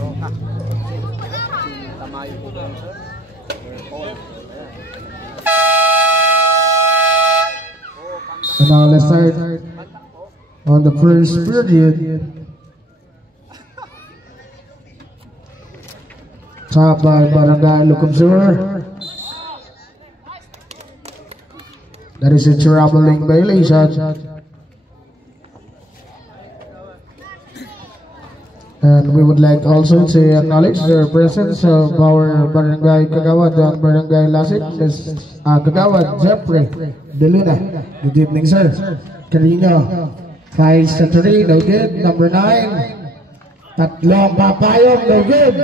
And now let's start on the first period. Top by Barangay Lucum Sur. That is a traveling violation. And we would like also to acknowledge the presence of our Barangay Kagawad and Barangay Lasik, Kagawad Jeffrey Deluna. Good evening, sir. Carino, 5 century, no good. Number 9, Tatlong Papayong, no good.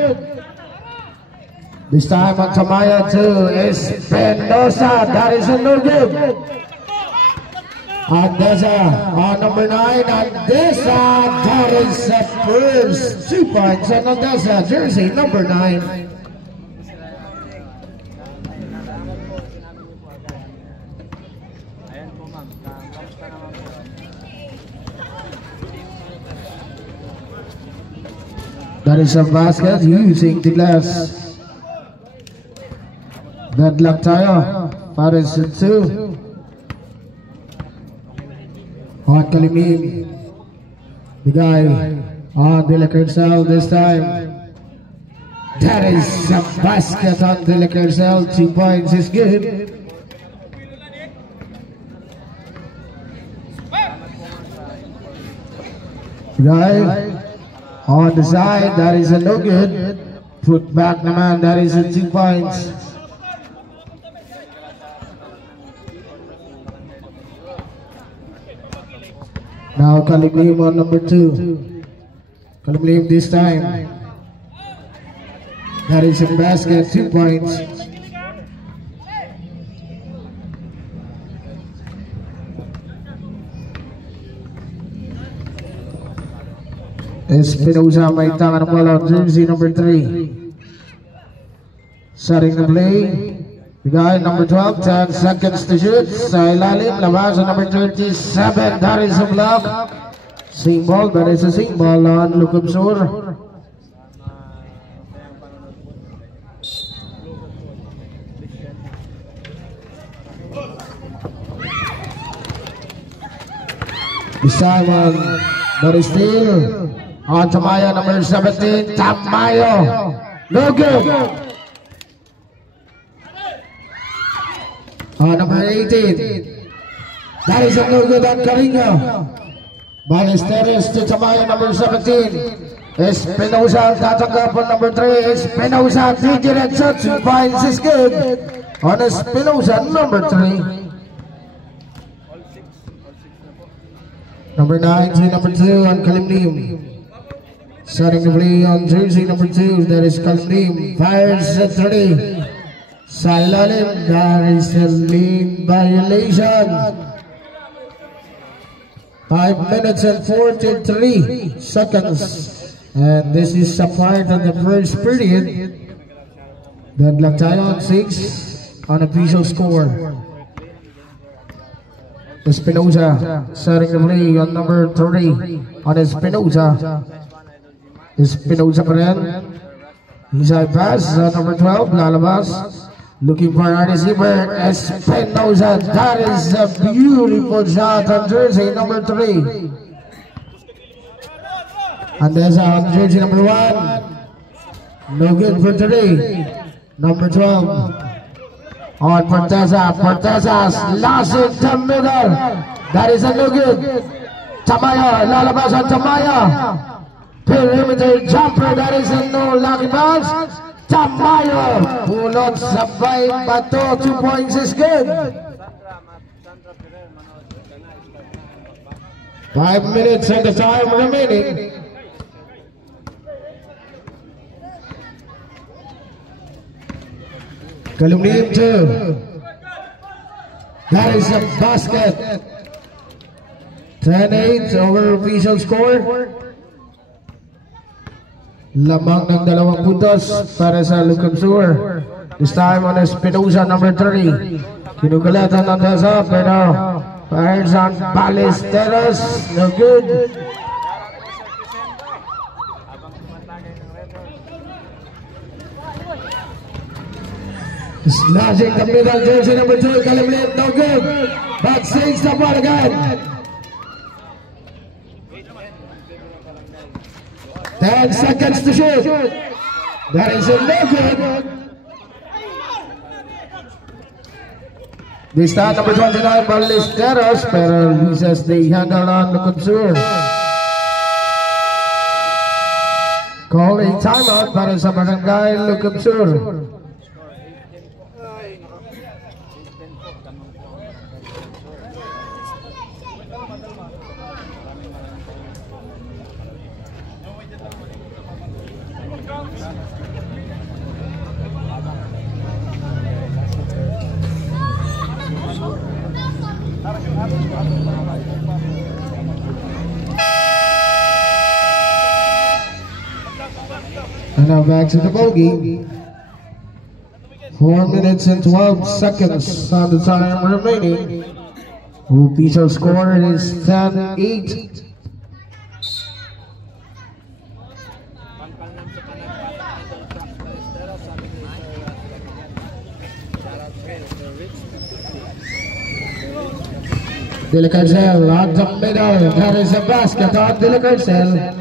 This time on Tamaya 2 is Espinosa, that is a no good. Andesa on number 9, Andesa, that is the first 2 points on Andesa, jersey number 9. That is a basket using the glass. Bad luck tayo para sa 2. On Kalimim, the guy on the liquor cell this time. That is a basket on the liquor cell. 2 points is good. The guy on the side, that is a no good. Put back naman, that is a 2 points. Now Kalimim on number 2. Kalimim this time. That is a basket, 2 points. Espinosa may tangan ng bola, jersey number 3. Starting the play. The guy number 12, 10 seconds to shoot. Sa ilalim, labas on number 37. That is a block. Symbol, that is a symbol on Lucum Sur. This time on, that is still on Tamayo number 17. Tamayo, no good. Number 18. That is a no good on Carino. Ballesteros to Tamayo number 17. Espinosa tatanggap on number 3. Espinosa, 3 diretso. 2 points is good on Espinosa number 3. Number 9 to number 2 on Kalimim. Starting to play on jersey number 2. That is Kalimim. Fires at 30. Sa ilalim, that is a lead violation. 5 minutes and 43 seconds. And this is a part of the first period. Dadlag tayo on 6 on official score. Espinosa starting to play on number 3 on Espinosa. Espinosa pa rin. Inside pass on number 12, lalabas. Looking for our receiver, Espinosa. That is a beautiful shot on jersey number 3. Andesa on jersey number 1. No good for 3. Number 12. On Porteza. Porteza's lost in the middle. That is a no good. Tamaya, lalabas on Tamaya. Perimeter jumper. That is a no lucky bounce. Tamayo, pulot sabay bato, 2 points is good. 5 minutes and the time remaining. Kalimim 2. That is a basket. 10-8 over official score. Lamang ng 2 puntos para sa Lucum Sur. This time on Espinosa number 3. Kinugulatan ng Desa pero fires on Ballesteros. No good. Slashing the middle, jersey number 2, Kalimlin, no good. Backstage the ball again. 10 seconds to shoot. That is a no good. This time number 29, Ballesteros, pero releases the handle on the consumer. Call a timeout para sa barangay Lucam Sur. And now back to the bogey. 4 minutes and 12 seconds on the time remaining. Official score is 10-8. Dela Carcel on the middle. That is a basket on Dela Carcel.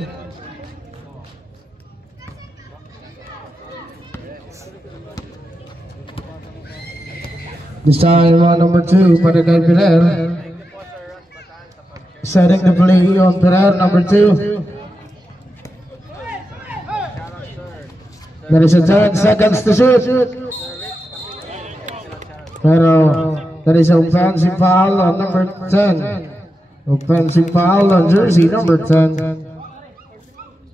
This time on number 2, Barangay Pirer. Setting the play on Pirer, number 2. There is a 10 seconds to shoot. Pero there is an offensive foul on number 10. Offensive foul on jersey number 10.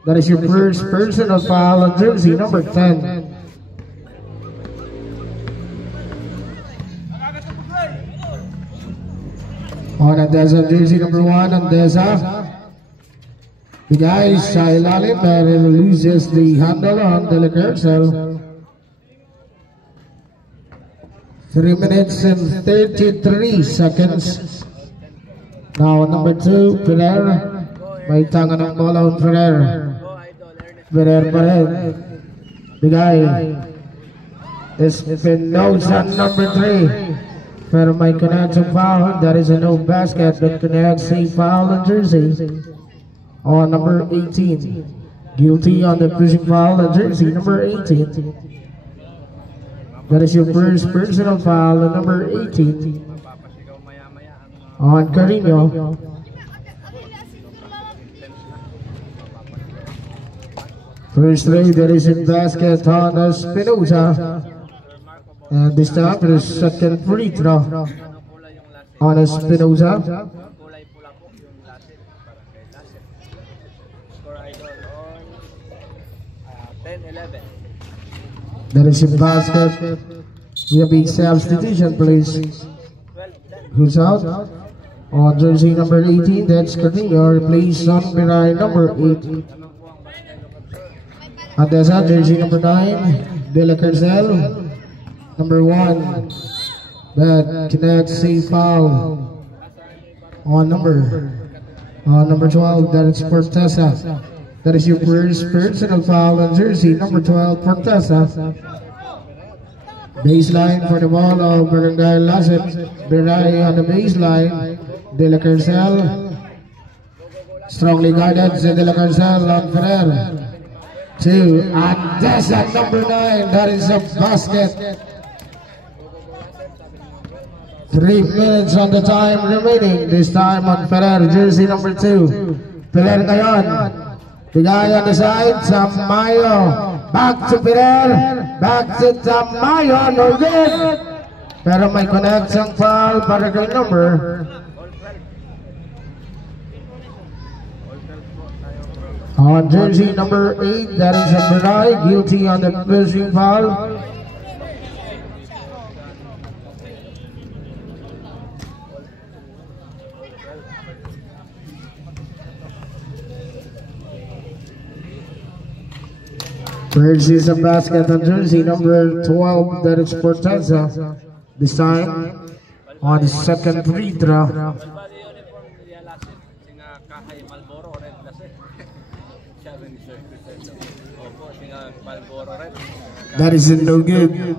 That is your first personal foul on jersey number 10. On Andesa, jersey number 1, Andesa. The guy sa ilalim and loses the handle on Dela Carcel. 3 minutes and 33 seconds. Now number 2, Pirer. May tangan ng bola on Pirer. Pirer pa rin. The guy is Espinosa, number 3. Pero may connects a foul. That is a no basket that connects a foul on jersey on number 18. Guilty on the pushing foul on jersey number 18. That is your first personal foul on number 18 on Carino. First three, that is in basket on Espinosa. And this time for the second free throw on Espinosa. That is in basket. We have a substitution, please. Who's out? On jersey number 18, that's Carino. Replace on Piray number 8. And that's on jersey number 9, Dela Carcel. Number 1, that connects a foul on number 12, that is Portesa. That is your first personal foul on jersey number 12, Portesa. Baseline for the ball of Barangay Lasset. Biray on the baseline. Dela Carcel. Strongly guarded to Dela Carcel on Ferrer. 2, and that's at number 9, that is a basket. 3 minutes on the time remaining. This time on Ferrer, jersey number 2. Ferrer ngayon. The guy on the side, Tamayo. Back to Ferrer. Back to Tamayo. No good. Pero may connect ang foul para kay number. On jersey number 8, that is a Biray. Guilty on the pushing foul. First is a basket on jersey number 12, that is Portesa. This time on the second free throw. That is no good.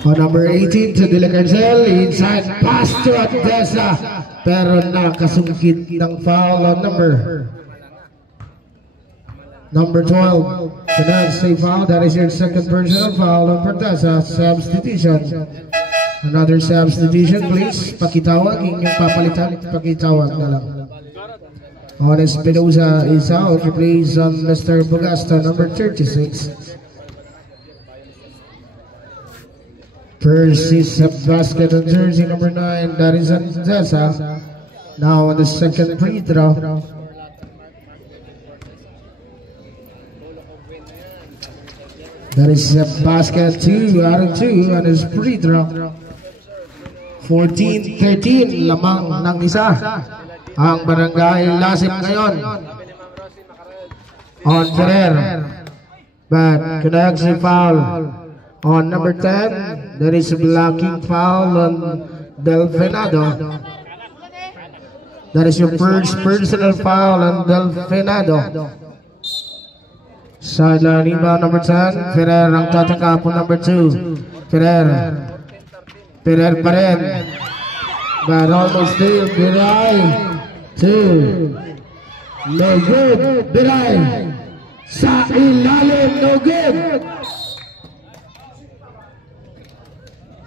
For number 18 to De La Carcel, inside pass to Andesa, pero nakasungkit ng foul on number 12. Canucks say foul. That is your second personal foul on Portesa. Substitution. Another substitution, please. Pakitawag, inyong papalitan. Pakitawag na lang. On Espinosa is out. Replace on Mr. Bugasta, number 36. First is a basket on jersey number 9. That is Andesa. Now on the second free throw. That is a basket 2 out of 2 on his free throw. 14-13 lamang ng isa ang Barangay Lasip ngayon. On Ferrer, but connects a foul on number 10. There is a blocking foul on Delfinado. That is your first personal foul on Delfinado. Sideline rebound number 10. Ferrer ang tatangka po number 2. Ferrer pa rin. But almost still. Biray. 2. No good. Biray. Sa ilalim. No good.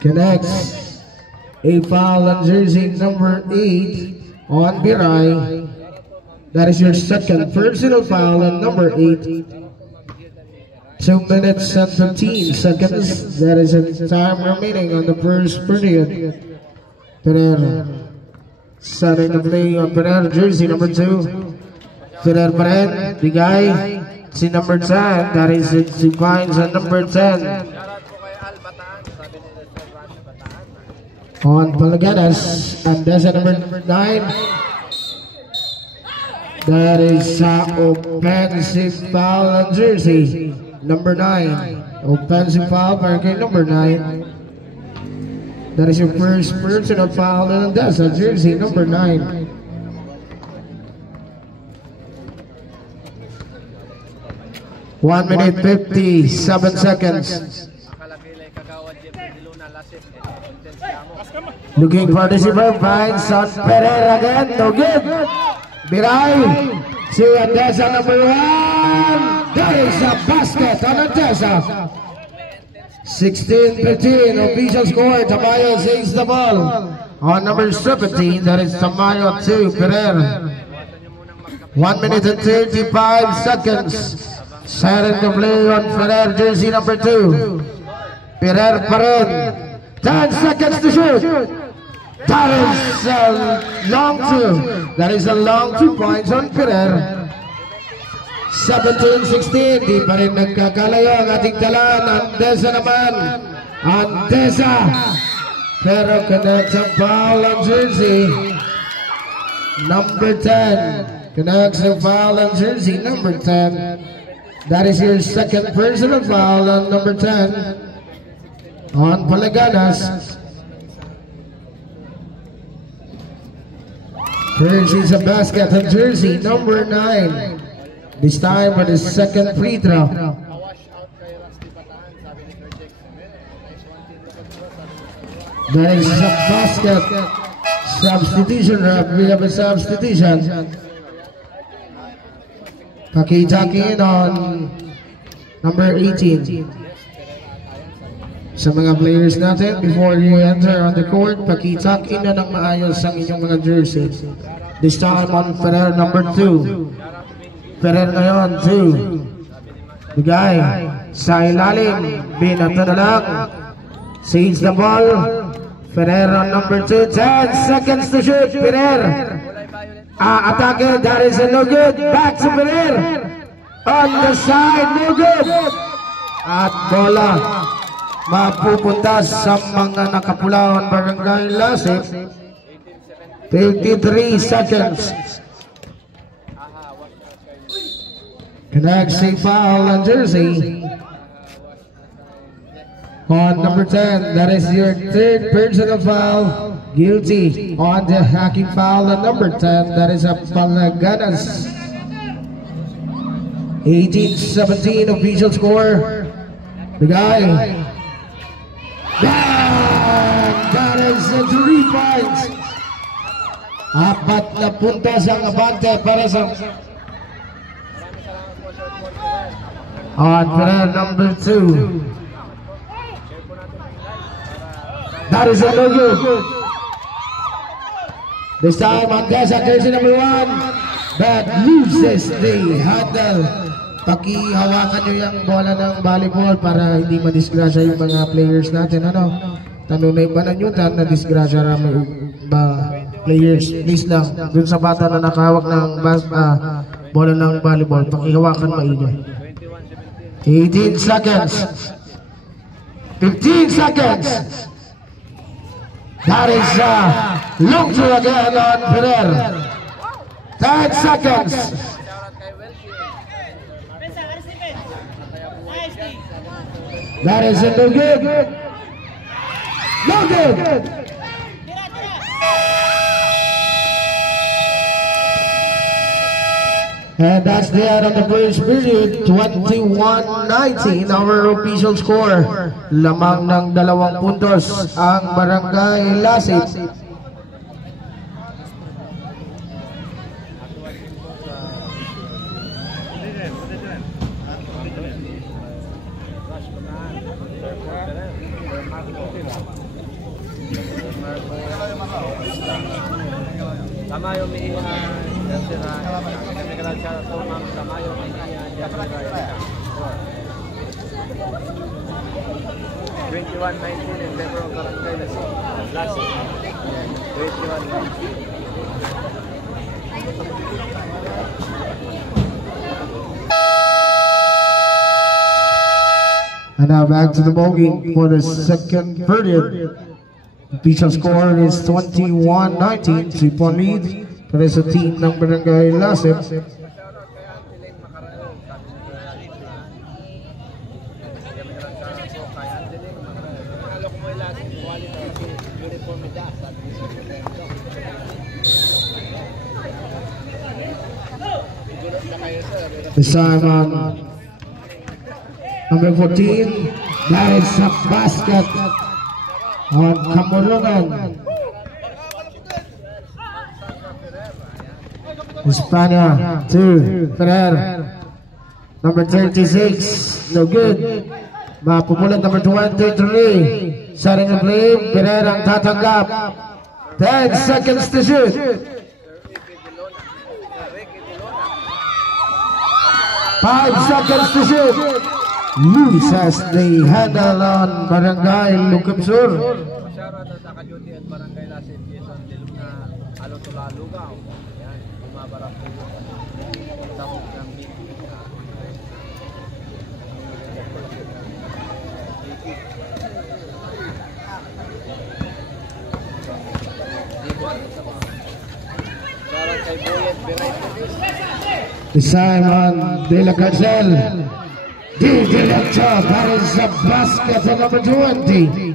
Connects a foul on jersey number 8 on Biray. That is your second personal foul on number 8. 2 minutes and 15 seconds. That is the time remaining on the first period. Ferrer starting to play on Ferrer jersey number 2. Ferrer Ferrer, the guy, si number 10. That is it. He finds on number 10. On Palaganas, and there's a number 9. That is offensive foul on jersey number 9. Offensive foul for game number 9. That is your first personal foul, and that's a jersey number 9. One minute 57 seconds. Looking for the receiver, finds on Ferrer again, no good. Biray, si Andesa number 1. There is a basket on Andesa. 16-15, official score. Tamayo saves the ball. On number 17, that is Tamayo 2, Ferrer. 1 minute and 35 seconds. Starting to play on Ferrer, jersey number 2. Ferrer pa rin. 10 seconds to shoot. That is a long 2. That is a long 2 points on Ferrer. 17-16. Di pa rin nagkakalayo ang ating talan. Andesa naman. Andesa. Pero connects a foul on jersey number 10. Connects a foul on jersey number 10. That is your second personal foul on number 10. On Palaganas. First is a basket on jersey number 9. This time for the second free throw. That is a basket. Substitution, ref. We have a substitution. Pakitaki on number 18. Sa mga players natin, before you enter on the court, pakitaki na ng maayos ang inyong mga jersey. This time on Ferrer number 2. Ferrer ngayon, 2. Bigay sa ilalim, binato na lang. Saves the ball. Ferrer on number 2. 10 seconds to shoot. Ferrer. Atake, that is a no good. Back to Ferrer. On the side, no good. At bola mapupunta sa mga nakapulaon Barangay Lasip. 53 seconds. Connects a foul on jersey on number 10. That is your third personal foul guilty on the hacking foul at number 10. That is a Palaganas. 18-17 official score. The guy. That is a 3 points. Apat na puntos ang abante para sa on player number 2. That is a no good. This time Andesa, jersey number 1, but loses the handle. Pakihawakan nyo yung bola ng volleyball para hindi madisgrasya yung mga players natin. Ano? Tanunay ba na nyo na disgrasya rami ba players? Please lang, dun sa bata na nakahawak ng bola ng volleyball, pakihawakan maigi. 18 seconds. 15 seconds. That is long through again on Ferrer. 10 seconds. That is no good. No good. And that's the end of the first period. 21-19 our official score. Lamang ng 2 puntos ang Barangay Lasit. Tamayo may Tamayo may 21-19 in favor of Barangay Lasit. 21-19. And now back to the ball game for the second period. The official score is 21-19, 3-point lead. Para sa team ng Barangay Lasit. This time on number 14, that is a basket on Kamulungan. Hispania 2, Ferrer. Number 36, no good. Mapupulat number 23, setting the play. Ferrer ang tatanggap. 10 seconds to shoot. 5 seconds to shoot. Loses the handle on Barangay Lukapsur. This time on De La Carcel. De La Chop, that is a basket for number 20.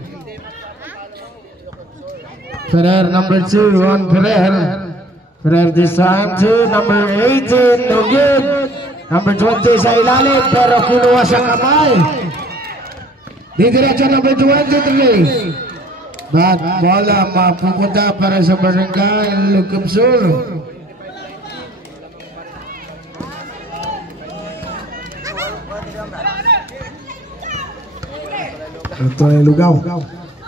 Ferrer number 2 on Ferrer. Ferrer this time to number 18, no good. Number 20 sa ilalim pero kinuha sa kamay. Didiretso number 23. But bola mapupunta para sa Barangay Lukapsur. Ito ay lugaw.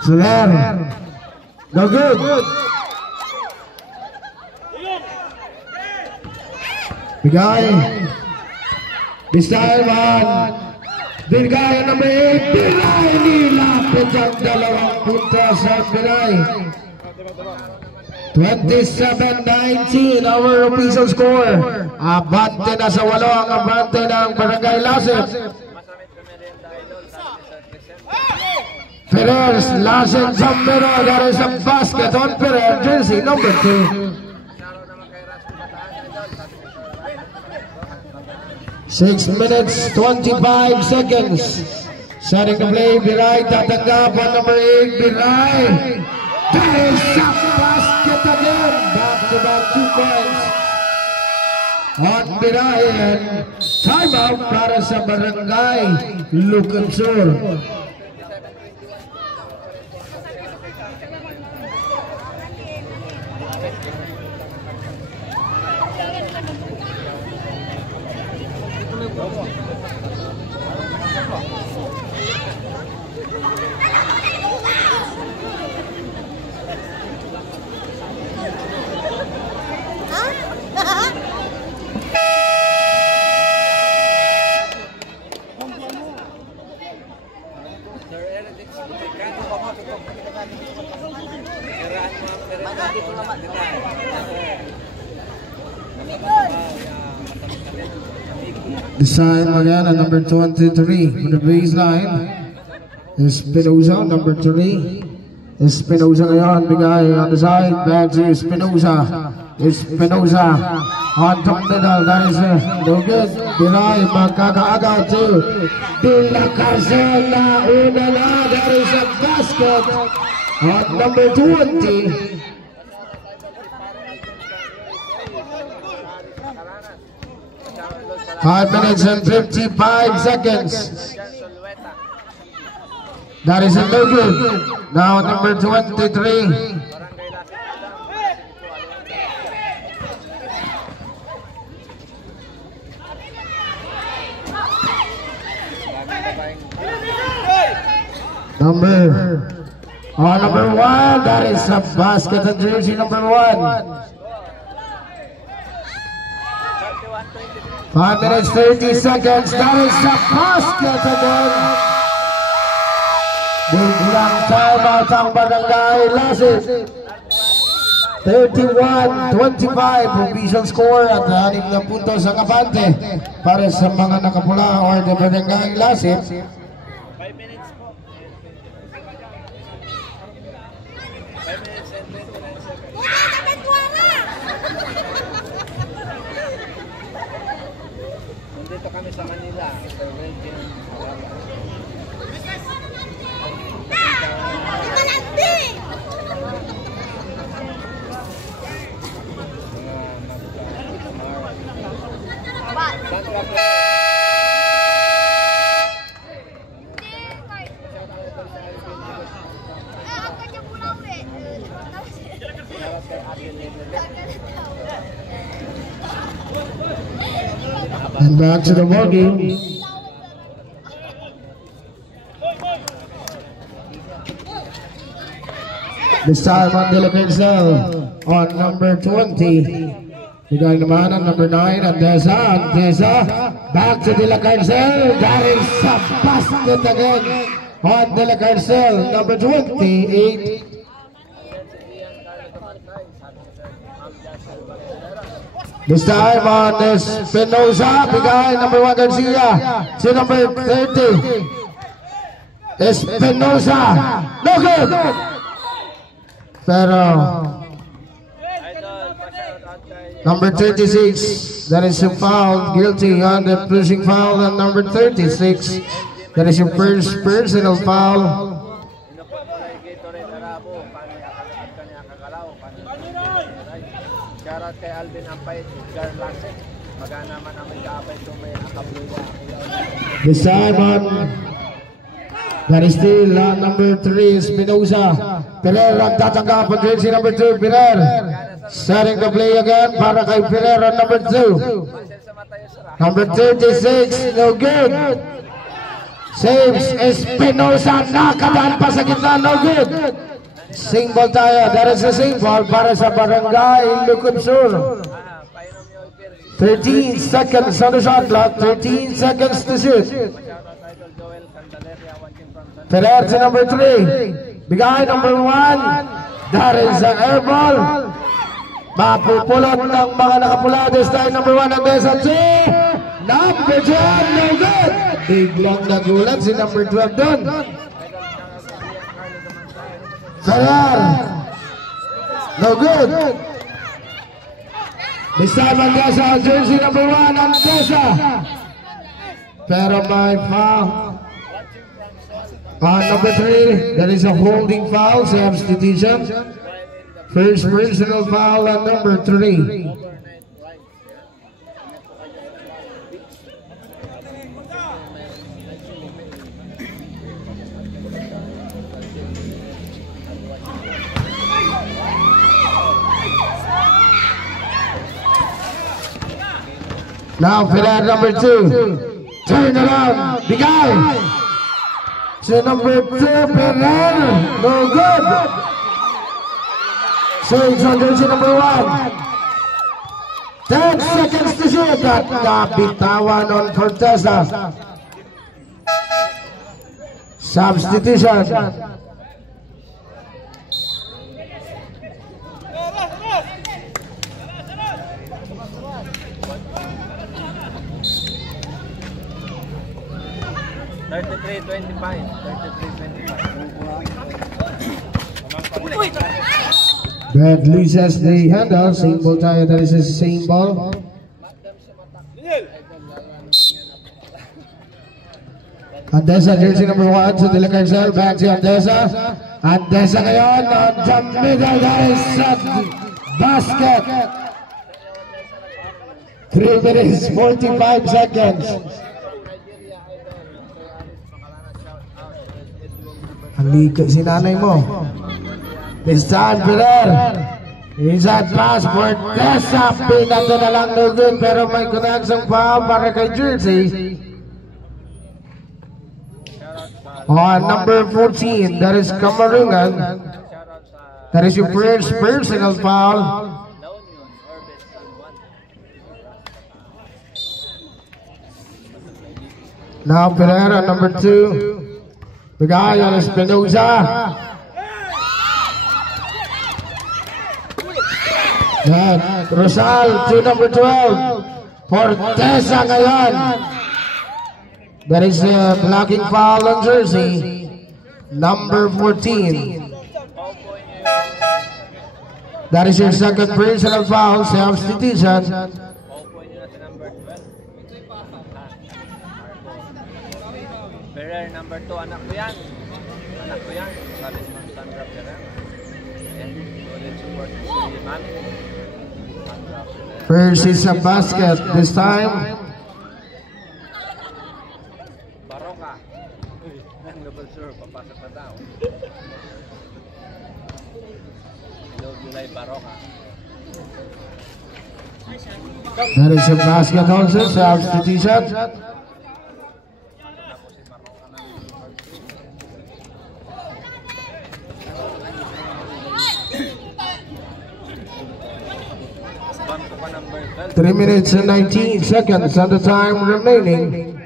Soler. No good. Bigay. This time on. Bigay number 8. Bigay nilapit ang 2 puntos sa Bigay. 27-19 our official score. Abante na sa 8 ang abante ng Barangay Lasit. Ferrer, Lasit Zambero, that is a basket on Ferrer, jersey number 2. 6 minutes, 25 seconds. Setting the play, Biray, tatanggap on number 8, Biray. That is about 2 points. On birahin, timeout para sa Barangay Lucam Sur. Design again at number 23 on the baseline. Espinosa, number 3. Espinosa ngayon, bigay on the side. Back to Espinosa. Espinosa on top middle. That is no good. Biray, magkakaagaw to De La Carcela. Una na, that is a basket on number 20. 5 minutes and 55 seconds. That is a no good. Now number 23. Number 1. That is a basket and jersey number 1. 5 minutes 30 seconds. That is a basket again. Biglang timeout ang Barangay Lasit. 31-25 provision score at 6 na puntos ang abante para sa mga nakapula or the Barangay Lasit. 5 minutes po. 5 minutes and 29 seconds. Dito kami sa Manila. And back to the ball game. This time on De La Carcel on number 20. Bigay naman ang number 9, Andesa. Andesa back to De La Carcel. That is a basket again on De La Carcel, number 28. This time on Espinosa, bigay number 1 Garcia to number 30. Espinosa, no good. Pero number 36, that is a foul, guilty on the pushing foul, and number 36, that is your first personal foul. Shoutout kay Alvin Ampay, Edgar Lancet. Magana man namin kaapay itong may akabluwa. This time on, that is still number 3, Espinosa. Piler ang tatanggap ang jersey number 2, Piler. Setting the play again para kay Piler on number 2. Number 36, no good. Saves Espinosa, nakadaan pa sa gitna, no good. Sing ball tayo, that is a sing ball para sa Barangay Lucam Sur. 13 seconds on the shot clock, 13 seconds to shoot. Piler to number 3, bigay number 1, that is an air ball. Mapupulot ng mga nakapula, this time number 1 ang Desa 2. Number 12, no good. Biglang nagulat si number 12 doon. Piler, no good. This time ang Desa, jersey number 1 ang Desa. Pero may foul. Number 3, there is a holding foul, substitution. First personal foul on number 3. Now for that number 2. Turn around. Bigay. To number 2, Ferrer. No good. So it's on jersey number 1. 10 seconds to shoot. At nabitawan on Corteza. Substitution. Brad loses the handle, same ball tayo, that is the same ball. Andesa, jersey number 1 to the Carcel, back to Andesa. Andesa ngayon on the middle, that is a basket. 3 minutes, 45 seconds. Halika si nanay mo. This time, Ferrer. He's at pass for Tessa. Pinato na lang, no good. Pero may kunansang foul para kay Jersey. On number 14, that is Camarungan. That is your first personal foul. Now Ferrer on number 2. The guy on Espinosa. Rosal to number 12. Forteza ngayon. That is a blocking foul on jersey number 14. That is your second personal foul. Substitution. Ferrer number 2, anak ko yan. Anak ko yan. Sabi si Ma'am Sandra Ferrer. Ayan, solid support si Ma'am. First is a basket this time. Baroka. Double serve, papasok na daw. Hello, July Baroka. That is a basket also. Substitution. Number 3 minutes and 19 seconds on the time remaining.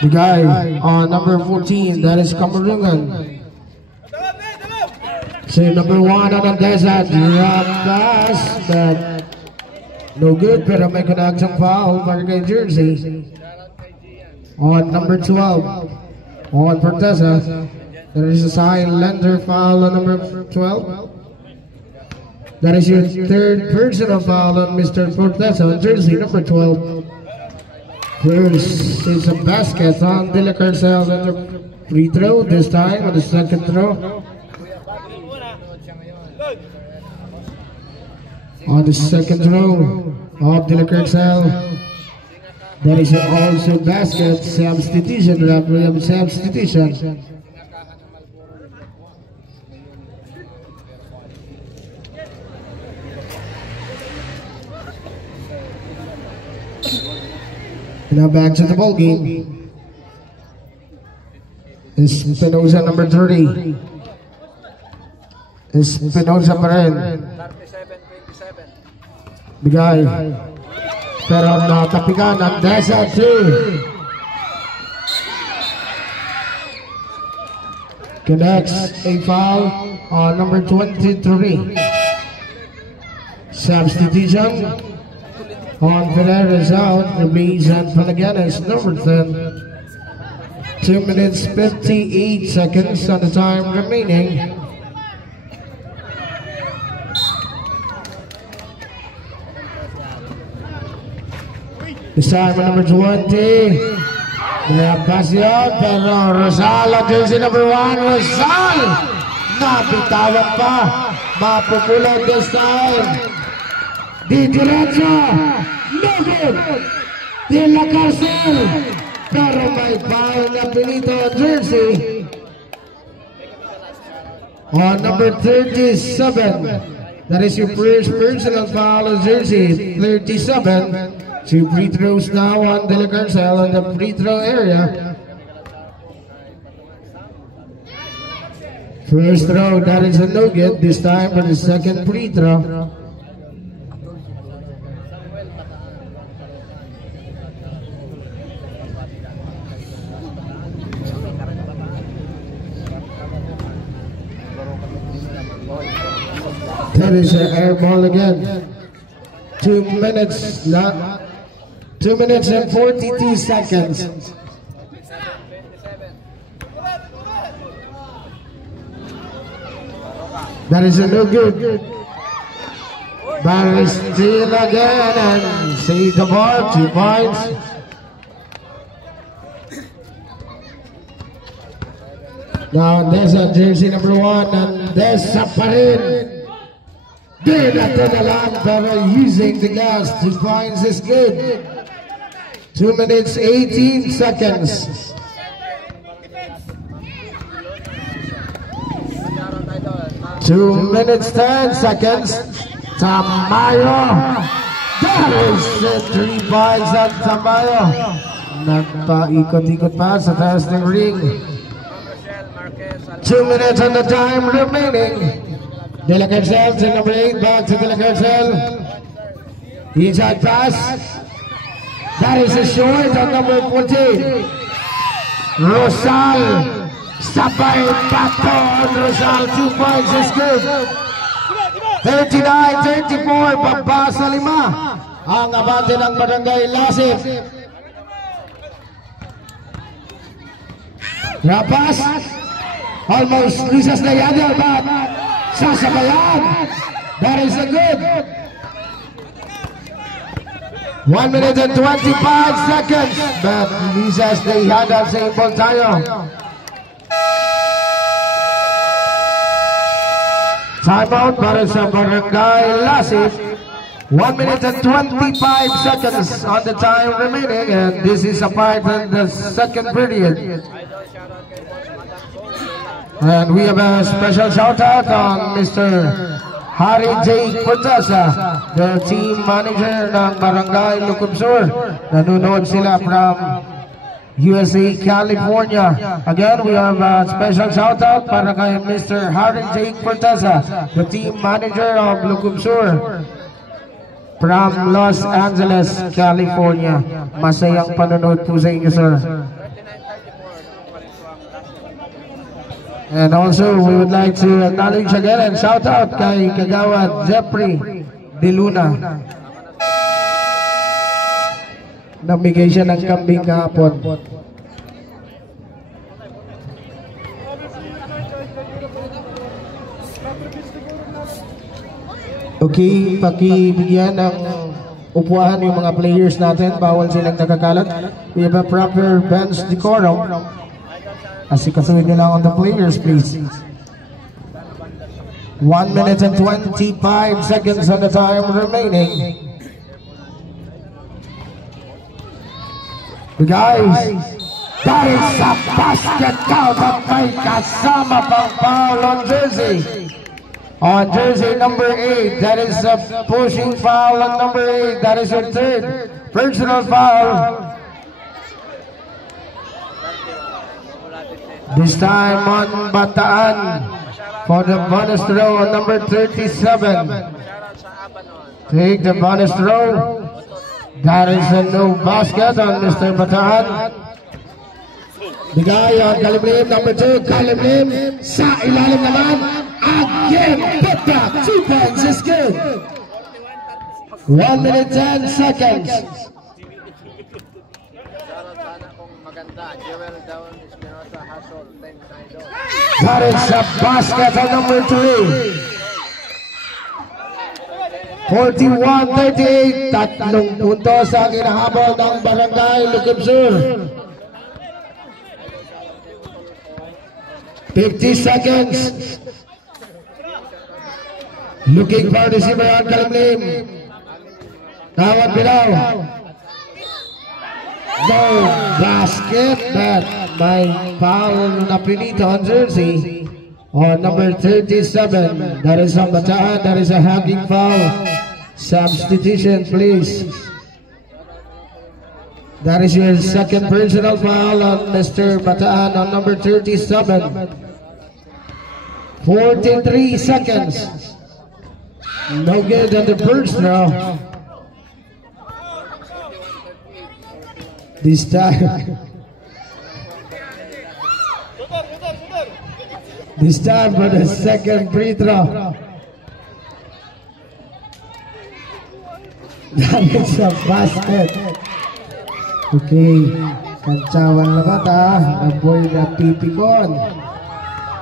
The guy on number 14, that is Camarungan. So number 1 on the desert, drop pass, but no good, pero may connection foul para kay Jersey. On number 12, on Forteza. There is a sign lender foul on number 12. That is your third personal foul on Mr. Forteza on jersey number 12. First is a basket on De La Carcel on the free throw, this time on the second throw. On the second throw of De La Carcel. That is also basket substitution. Substitution. Now back to the ball game. Espinosa number 30. Espinosa pa rin. 37-27. Bigay. Pero natapikan ang Desa 2. Connects a foul on number 23. Substitution. On Ferrer is out, remains at Palaganas, number 10. 2 minutes 58 seconds on the time remaining. This time on number 20. Nilabas yun, pero Rosal ang jersey number 1. Rosal! Napitawan pa. Mapupulan this time. Di diretso. No good. De La Cárcel. Pero may foul na Benito jersey. On number 37. That is your first personal foul on jersey 37. 2 free throws now on De La Cárcel on the free throw area. First throw, that is a no good this time for the second free throw. That is an air ball again. 2 minutes, 2 minutes and 42 seconds. That is a no good. Barry steal again and save the ball. 2 points. Now Desa jersey number 1 and Desa pa rin. Good at the line, pero using the gas. 2 points is good. 2 minutes 18 seconds. Two minutes 10 seconds. Tamayo. That is 3 points at Tamayo. Nagpaikot-ikot pa sa taas ng ring. 2 minutes on the time remaining. De La Cárcel to number 8, back to De La Cárcel. Inside pass. That is a short on number 14. Rosal. Sabay Pato on Rosal. 2 points is good. 39-34. Baba sa 5. Ang abante ng Barangay Lasip. Rapas. Almost loses the other, but sasabayan. That is a good. 1 minute and 25 seconds. But loses the other sa ibon tayo. Timeout para sa Barangay Lasip. 1 minute and 25 seconds on the time remaining, and this is a part of the second period. And we have a special shout out on Mr. Harry J. Cortasa, the team manager ng Barangay Lucubsur. Nanonood sila from USA, California. Again, we have a special shout out para kay Mr. Harry J. Cortasa, the team manager of Lucubsur from Los Angeles, California. Masayang panonood po sa inyo, sir. And also, we would like to acknowledge again and shout out kay Kagawad Jeffrey De Luna. Namigay siya ng kambing kahapon. Okay, pakibigyan ng upuan yung mga players natin. Bawal silang nakakalat. We have a proper bench decorum. Asikasuhin nyo lang on the players, please. 1 minute and 25 seconds on the time remaining. Guys, that is a basket count at may kasama pang foul on jersey. On jersey number 8, that is a pushing foul on number 8. That is your third personal foul. This time on Bataan for the bonus throw on number 37. Take the bonus throw. That is a no basket on Mr. Bataan. Bigay on Kalimlim, number 2. Kalimlim sa ilalim naman. Again, put back. 2 points is good. 1 minute 10 seconds. That is a basket on number 3. 41-38. 3 puntos ang inahabol ng Barangay Lucubsur. 50 seconds. Looking for the receiver on Kalimlim. Tawad below. No basket, but by foul na pinito on jersey. On number 37, that is on Bataan, that is a hacking foul. Substitution, please. That is your second personal foul on Mr. Bataan on number 37. 43 seconds. No good on the first row. This time. This time for the second free throw. That is a basket. Okay. Kantsawan na ba ta? Naboy na pipikon.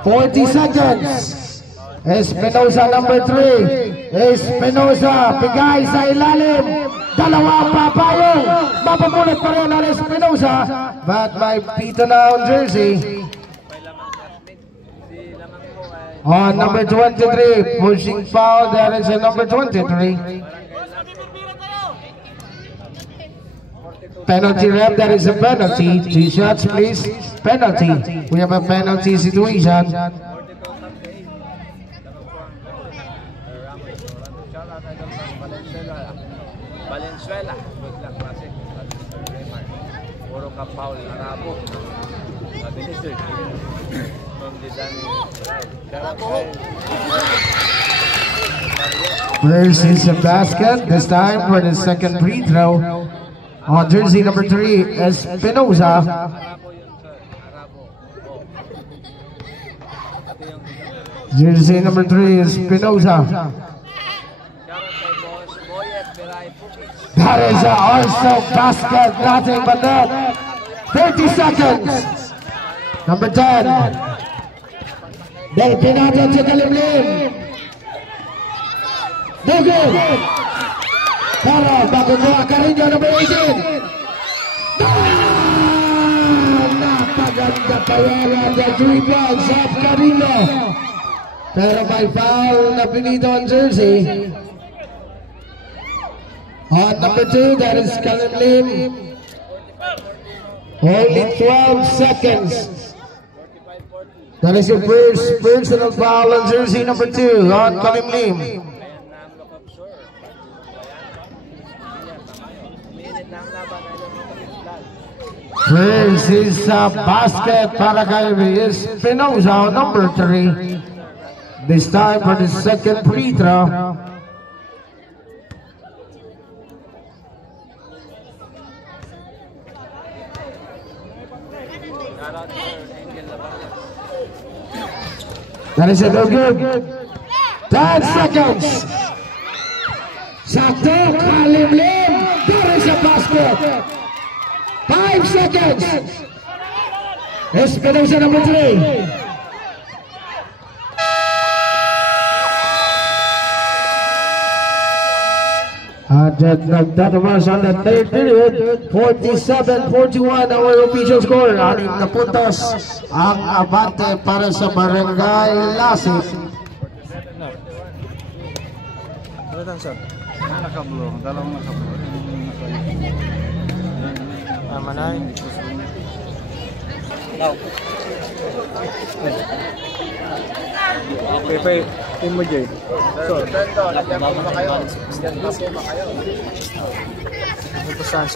40 seconds. Espinosa number 3. Espinosa. Pigay sa ilalim. Dalawa papayong. Mapamulit pa rin ang Espinosa. But may pito na on jersey. On number 23, pushing foul, that is a number 23. Penalty rep, that is a penalty. 2 shots, please. Penalty. We have a penalty situation. Valenzuela, good luck classic. Puro ka foul, narabo. Sabi ni Sir. First is a basket, this time for the second free throw. On jersey number 3, Espinosa. Jersey number 3 is Espinosa. That is also basket, nothing but that. 30 seconds. Number 10. Del Pinato sa Kalimlim. No good. Pero bago mo Carino number 18. Napaganda pawala the 3 points of Carino. Pero may foul na pinito on jersey. On number 2, that is Kalimlim. Only 12 seconds. That is your first personal foul on jersey number 2 on Kalimlim. First is a basket para kay Espinosa on number 3. This time for the second free throw. That is a no good. 10 seconds. Sakto, Kalimlim. There is a basket. 5 seconds. Espinosa number 3. That was on the third period. 47-41 our official score. 6 na puntos ang abante para sa Barangay Lasik. Dalawang nakablo. Tama na. Pepe, team mo Jay. So, lagyan mo ba kayo? Lagyan mo ba kayo? Ito saan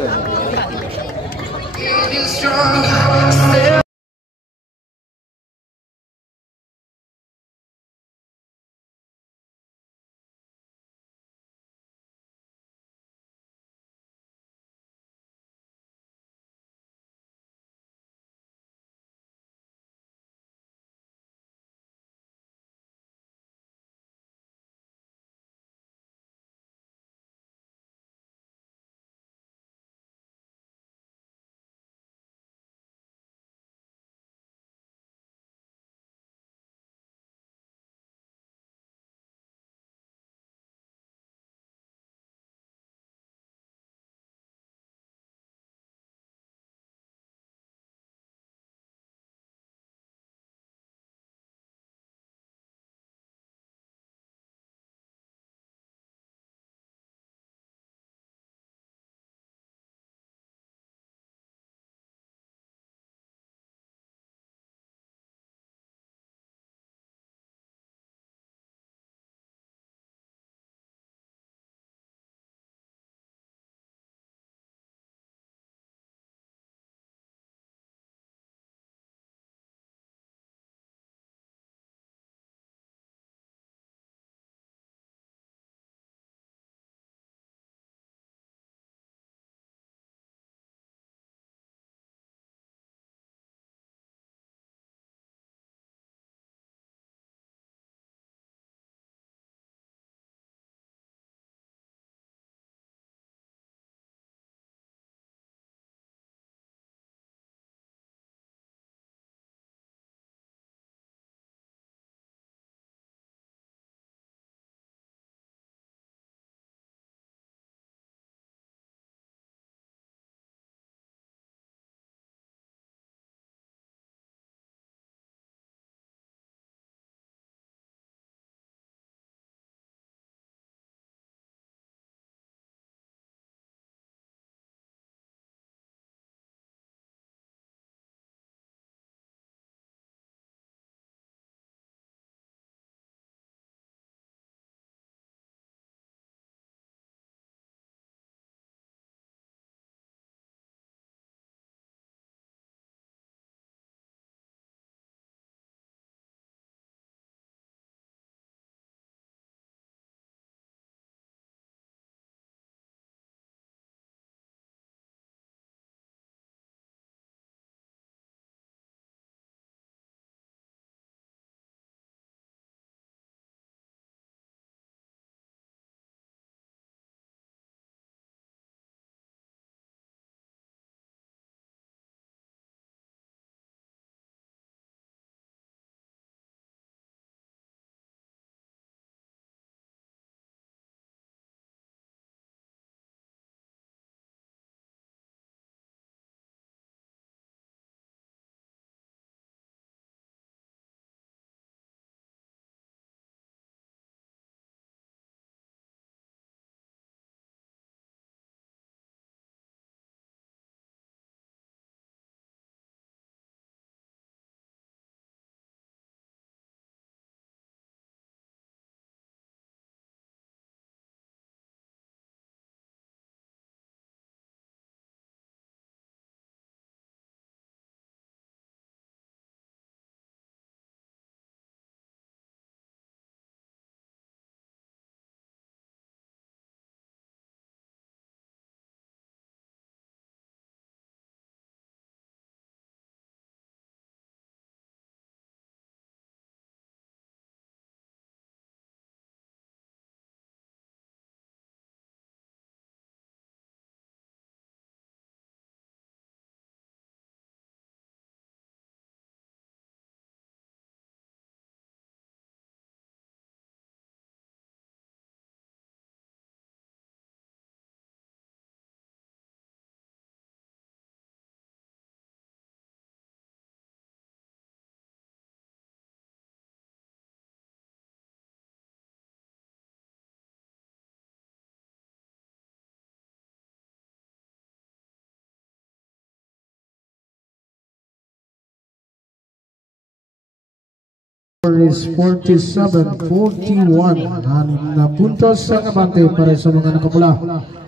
is 47-41. 6 na puntos sa abante para sa mga nakapula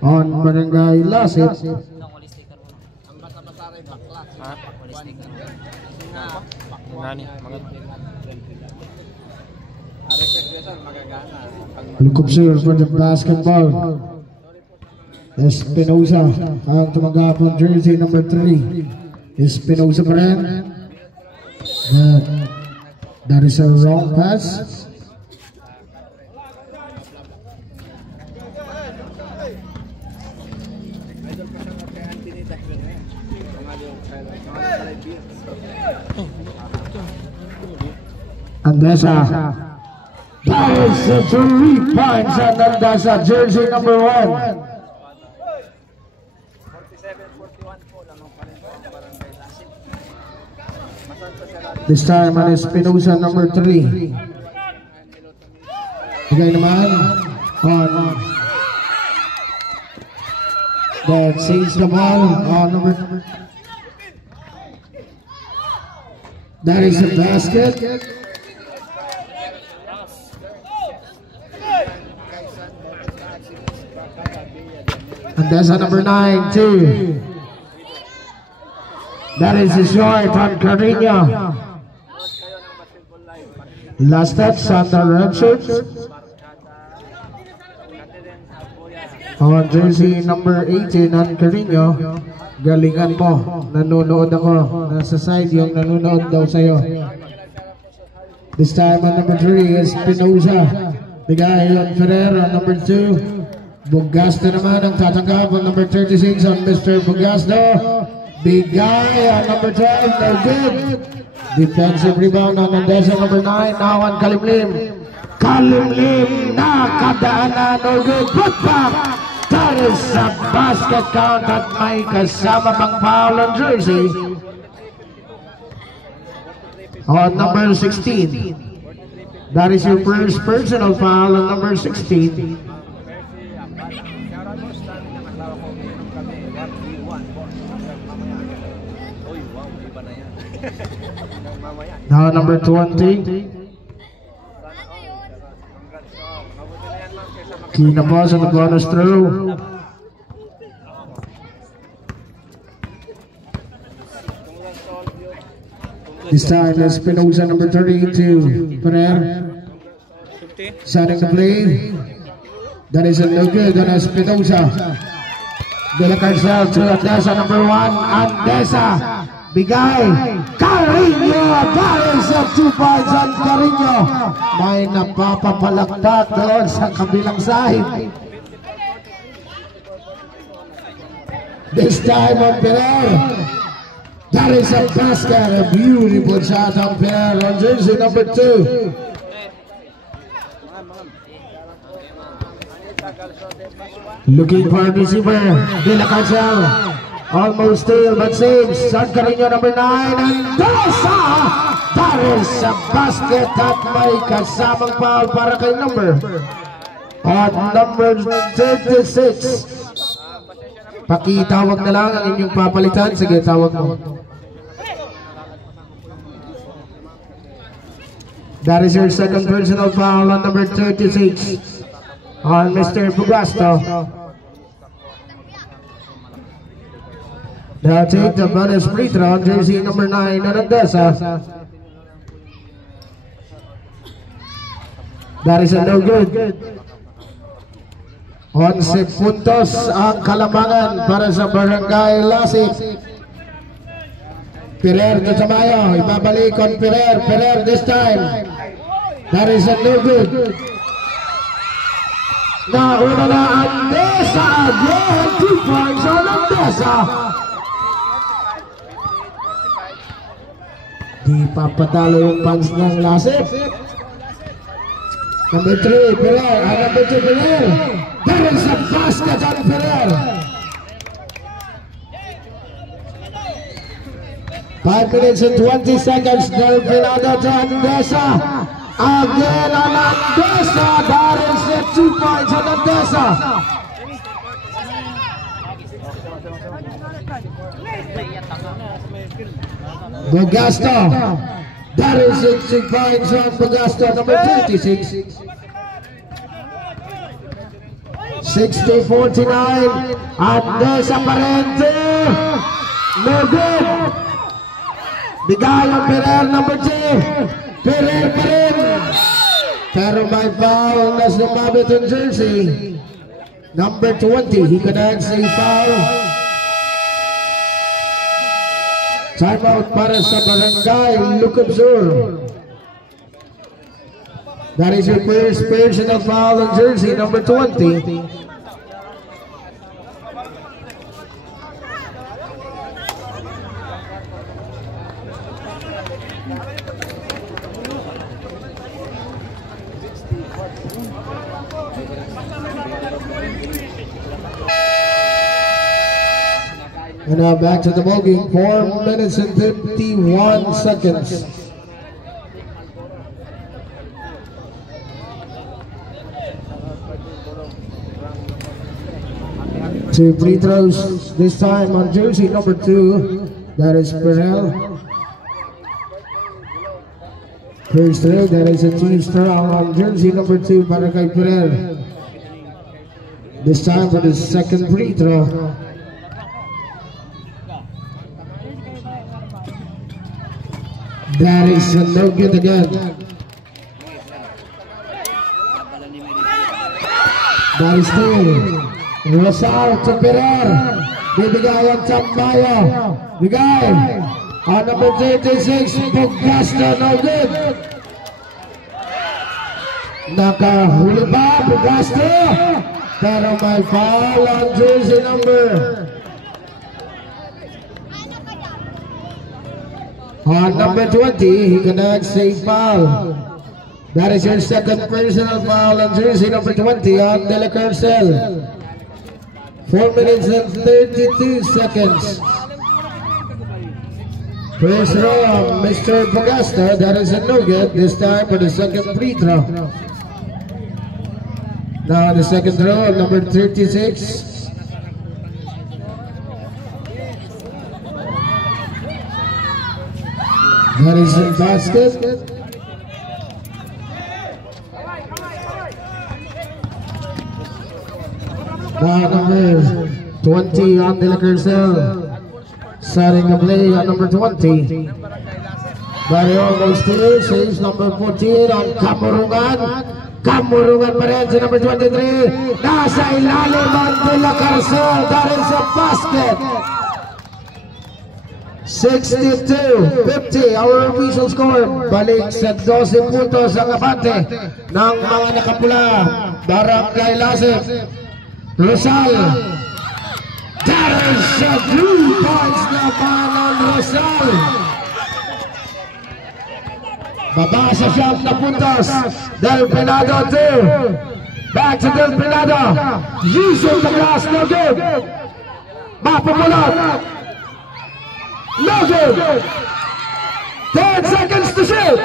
on Barangay Lasip. Look up sir for the basketball. Espinosa ang tumanggap ng jersey number 3. Espinosa pa rin. That is a wrong pass. Andesa. That is a 3 points and Andesa, jersey number 1. This time on Espinosa number 3. Bigay naman on that saves the ball on number. That is a basket. And that's a number 9 too. That is a short on Carino. Last touch on the red shirt. On jersey number 18 on Carino. Galingan mo. Nanonood ako. Nasa side yung nanonood daw sa'yo. This time on number 3 is Espinosa. Bigay on Ferrer on number 2. Bugasto naman ang tatanggap on number 36 on Mr. Bugasto. Bigay on number 12. No good. Defensive rebound on Andesa number 9. Now on Kalimlim. Kalimlim nakadaan na. No good. Put back. That is a basket count at may kasama pang foul on jersey. On number 16. That is your first personal foul on number 16. Now number 20. Kinabas on the bonus throw. This time is Espinosa number 32. Ferrer. Starting the play. That is a no good on Espinosa. De La Carcel to Andesa number 1. Andesa. Bigay. Carino. That is a 2 points on Carino. May napapapalakpak doon sa kabilang side. This time on Ferrer. That is a basket. A beautiful shot on Ferrer on jersey number 2. Looking for a receiver. De La Carcel. Almost steal but saves. San Carino number 9. Andesa! That is a basket at may kasamang foul para kay number. On number 36. Pakitawag na lang ang inyong papalitan. Sige, tawag mo. That is your second personal foul on number 36. On Mr. Bugasto. Now take the bonus free throw on jersey number 9 on Andesa. That is a no good. 11 puntos ang kalamangan para sa Barangay Lasip. Ferrer to Tamayo. Ibabalik on Ferrer. Ferrer this time. That is a no good. Nauna na Andesa again. 2 points on Andesa. Di papadalo yung fans ng Lasip. Number 3, Ferrer. Number 2, Ferrer. That is a basket on Ferrer. 5 minutes and 20 seconds. Del Pinado to Andesa. Again on Andesa. That is a 2 points on Andesa. Bugasto. That is 60 points on Bagasta, number 36. 60-49. Andres Aparente. No good. Bigay ang Ferrer, number 2. Ferrer pa rin. Pero may foul na sumabit ang jersey. Number 20, he connects a foul. Timeout para sa Barangay Lucabsur. That is your first personal foul on jersey number 20. And now back to the ball game, 4 minutes and 51 seconds. Two free throws this time on jersey number 2. That is Perel. First throw, that is a team strong on jersey number 2, Barangay Perel. This time for the second free throw. That is no good again. That is two. Rosal to Ferrer. Bibigay ang Chambayo. Bigay. On number 36, Bugasta, no good. Nakahuli ba, Bugasta? Pero may foul on jersey number. On number 20, he connects a foul. That is your second personal foul on jersey number 20 on De La Carcel. 4 minutes and 32 seconds. First row, Mr. Bugasta. That is a no good. This time for the second free throw. Now the second throw, number 36. That is a basket. Now number 20 on De La Carcel. Starting the play on number 20. Barrio goes to saves number 14 on Kamurungan. Kamurungan pa rin si number 23. Nasa ilalim ang De La Carcel. That is a basket. 62-50 our official score. Balik sa 12 puntos ang abante ng mga nakapula. Barangay Lasip. Rosal. That is a 2 points naman ng Rosal. Baba sa siyang na puntos. Del Penado 2. Back to Del Penado. Using the glass, no good. Mapumulot. No good. 10 seconds to shoot.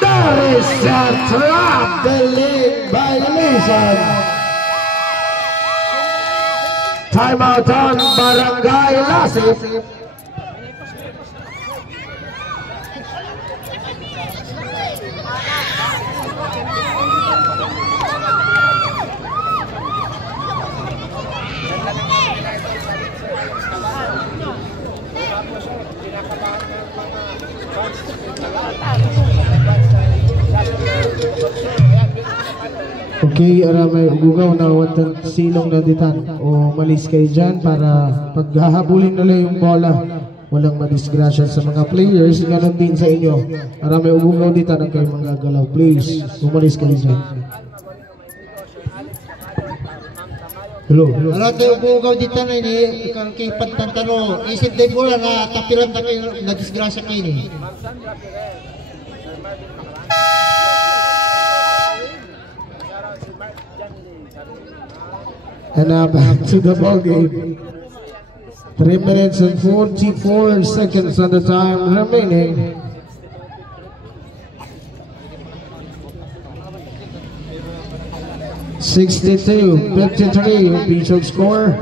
That is a trap. The lead violation. Timeout on Barangay Lasip. Okay, may ugugaw na wantang silong na ditan o malis kayo dyan para paghahabulin nila yung bola walang madisgrasya sa mga players. Ganon din sa inyo, may ugugaw ditan ang kayo mga galaw. Please, umalis kayo dyan. Hello. Alam tayo ugugaw ditan na ini kang kay pantantano isip day bola na tapiran na kayo na disgrasya kayo ni. And now back to the ball game. 3 minutes and 44 seconds on the time remaining. (62-53) official score.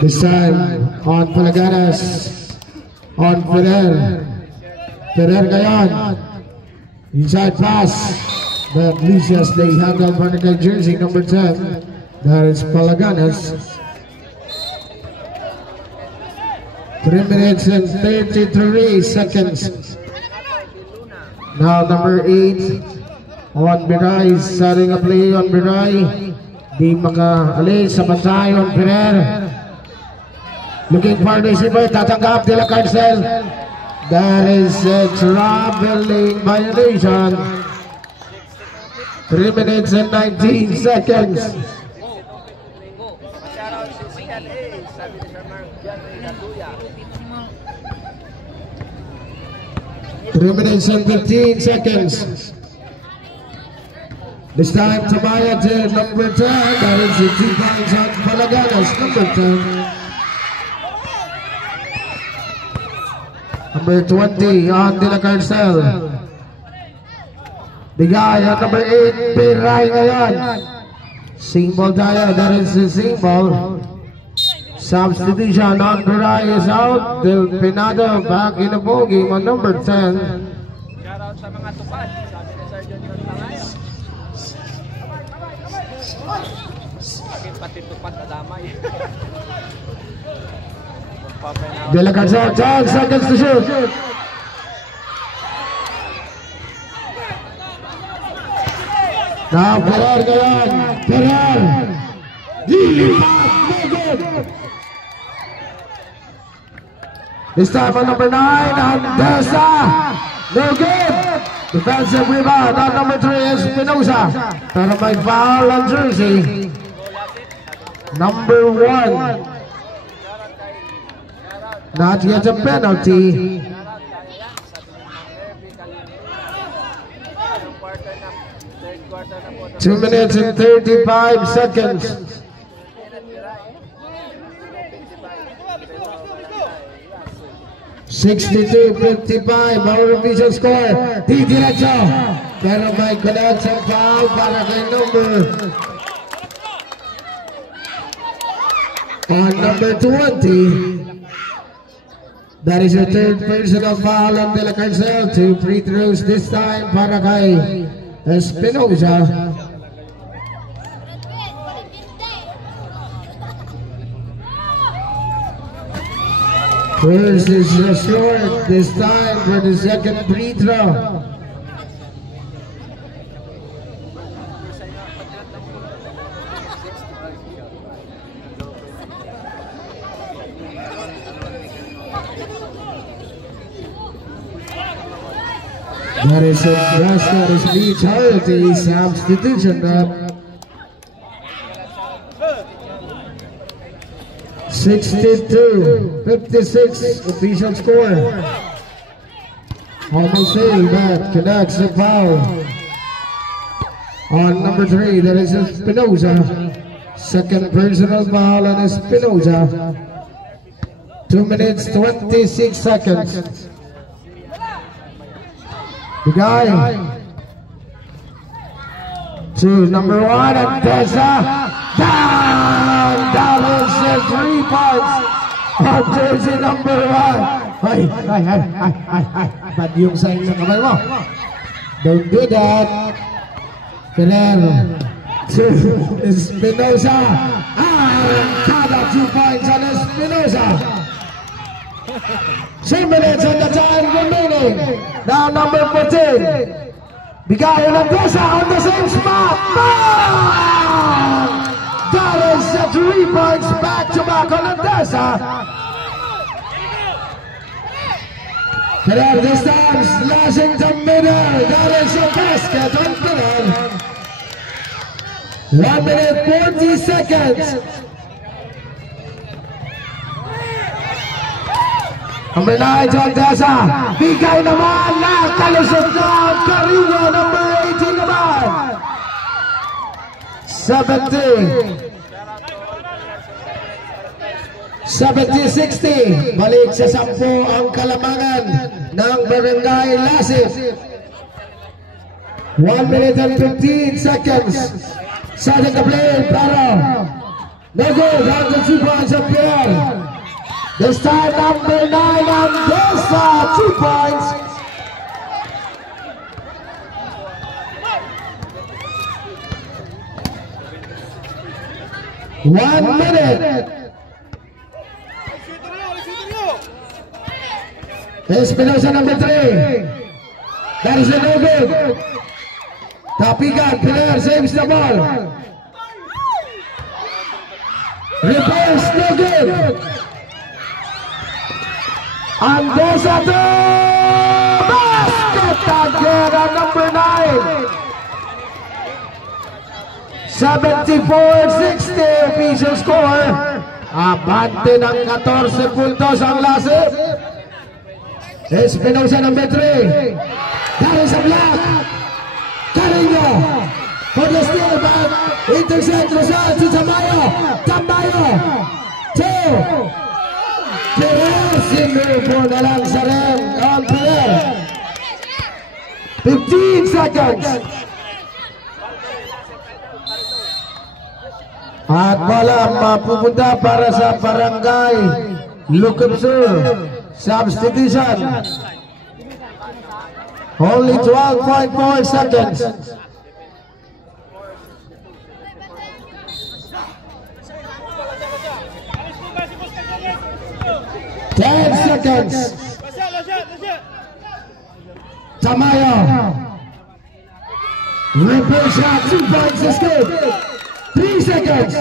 This time on Palaganas, on Ferrer. Ferrer ngayon. Inside pass. But Lucius they handle Barangay jersey number 10. That is Palaganas. 3 minutes and 33 seconds. Now number 8 on Biray, starting a play on Biray. Di makaalis sa bantay on Ferrer. Looking for the receiver, tatanggap De La Carcel. That is a traveling violation. 3 minutes and 19 seconds. 3 minutes and 15 seconds. This time Tamaya to number 10. That is the 2 points on Palaganas, number 10. Number 20 on De La Carcel. Bigay at number 8, Piray ngayon. Single tayo, that is the single. Substitution on Piray is out. Del Pinado back in the ball game on number 10. Shoutout sa mga tupad. Sabi ni Sergeant John Tangayo. Bakit pati tupad nadamay? De La Carcel, 10 seconds to shoot. Now Ferrer ngayon. Ferrer. Dilipat, no good. This time on number 9, Andesa. No good. Defensive rebound on number 3 is Espinosa. Pero may foul on jersey. Number 1. Not yet a penalty. 2 minutes and 35 seconds. 62-55, our revision score. Di diretso. Pero may kulat sa foul para kay number. On number 20. That is your third personal foul on De La Carcel. 2 free throws this time para kay Espinosa. First is short this time for the second free throw. That is a rush that is Lee Charity substitution rep. 62-56 official score. Almost saying that connects the foul on number 3. That is Espinosa. Second personal foul on Espinosa. 2 minutes 26 seconds. The guy to number 1 and Tessa down. That is 3 points on jersey number 1. Ay. Bad yung sign ng kamay mo. Don't do that. Ferrer to Espinosa. Kada 2 points on Espinosa. 2 minutes and the time remaining. Now number 14. Bigay ng Desa on the same spot. Bang! That is 3 points back to back on Desa. Ferrer this time slashing the middle. That is a basket on Ferrer. 1 minute 40 seconds. Number 9, John Desa. Bigay naman na kalusot na Kariwa. Number 18 naman. 70-60. Balik sa 10 ang kalamangan ng Barangay Lasif. 1 minute and 15 seconds. Starting the play para No good. Down to 2 points of Pierre. This time number 9 Andesa, 2 points. One minute. Espinosa number 3. That is a no good. Tapigan, Pilar saves the ball. Reverse, no good. Andesa to basket again on number 9. 74-60 official score. Abante ng 14 puntos ang Lasip. Espinosa number 3. That is a block. Carino for the steal back. Intercept Rosal to Tamayo. Tamayo. 2. Perez. Sinupo na lang sa rim. On Perez. 15 seconds. At bola mapupunta para sa Barangay Lucas Sur. Substitution. Only 12.4 seconds. Ten seconds. Tamayo. Ripple shot, 2 points escape. 3 seconds.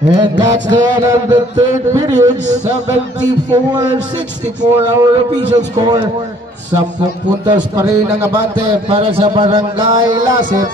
And that's the end of the third period. 74-64 our official score. 10 puntos pa rin ang abante para sa Barangay Lasip.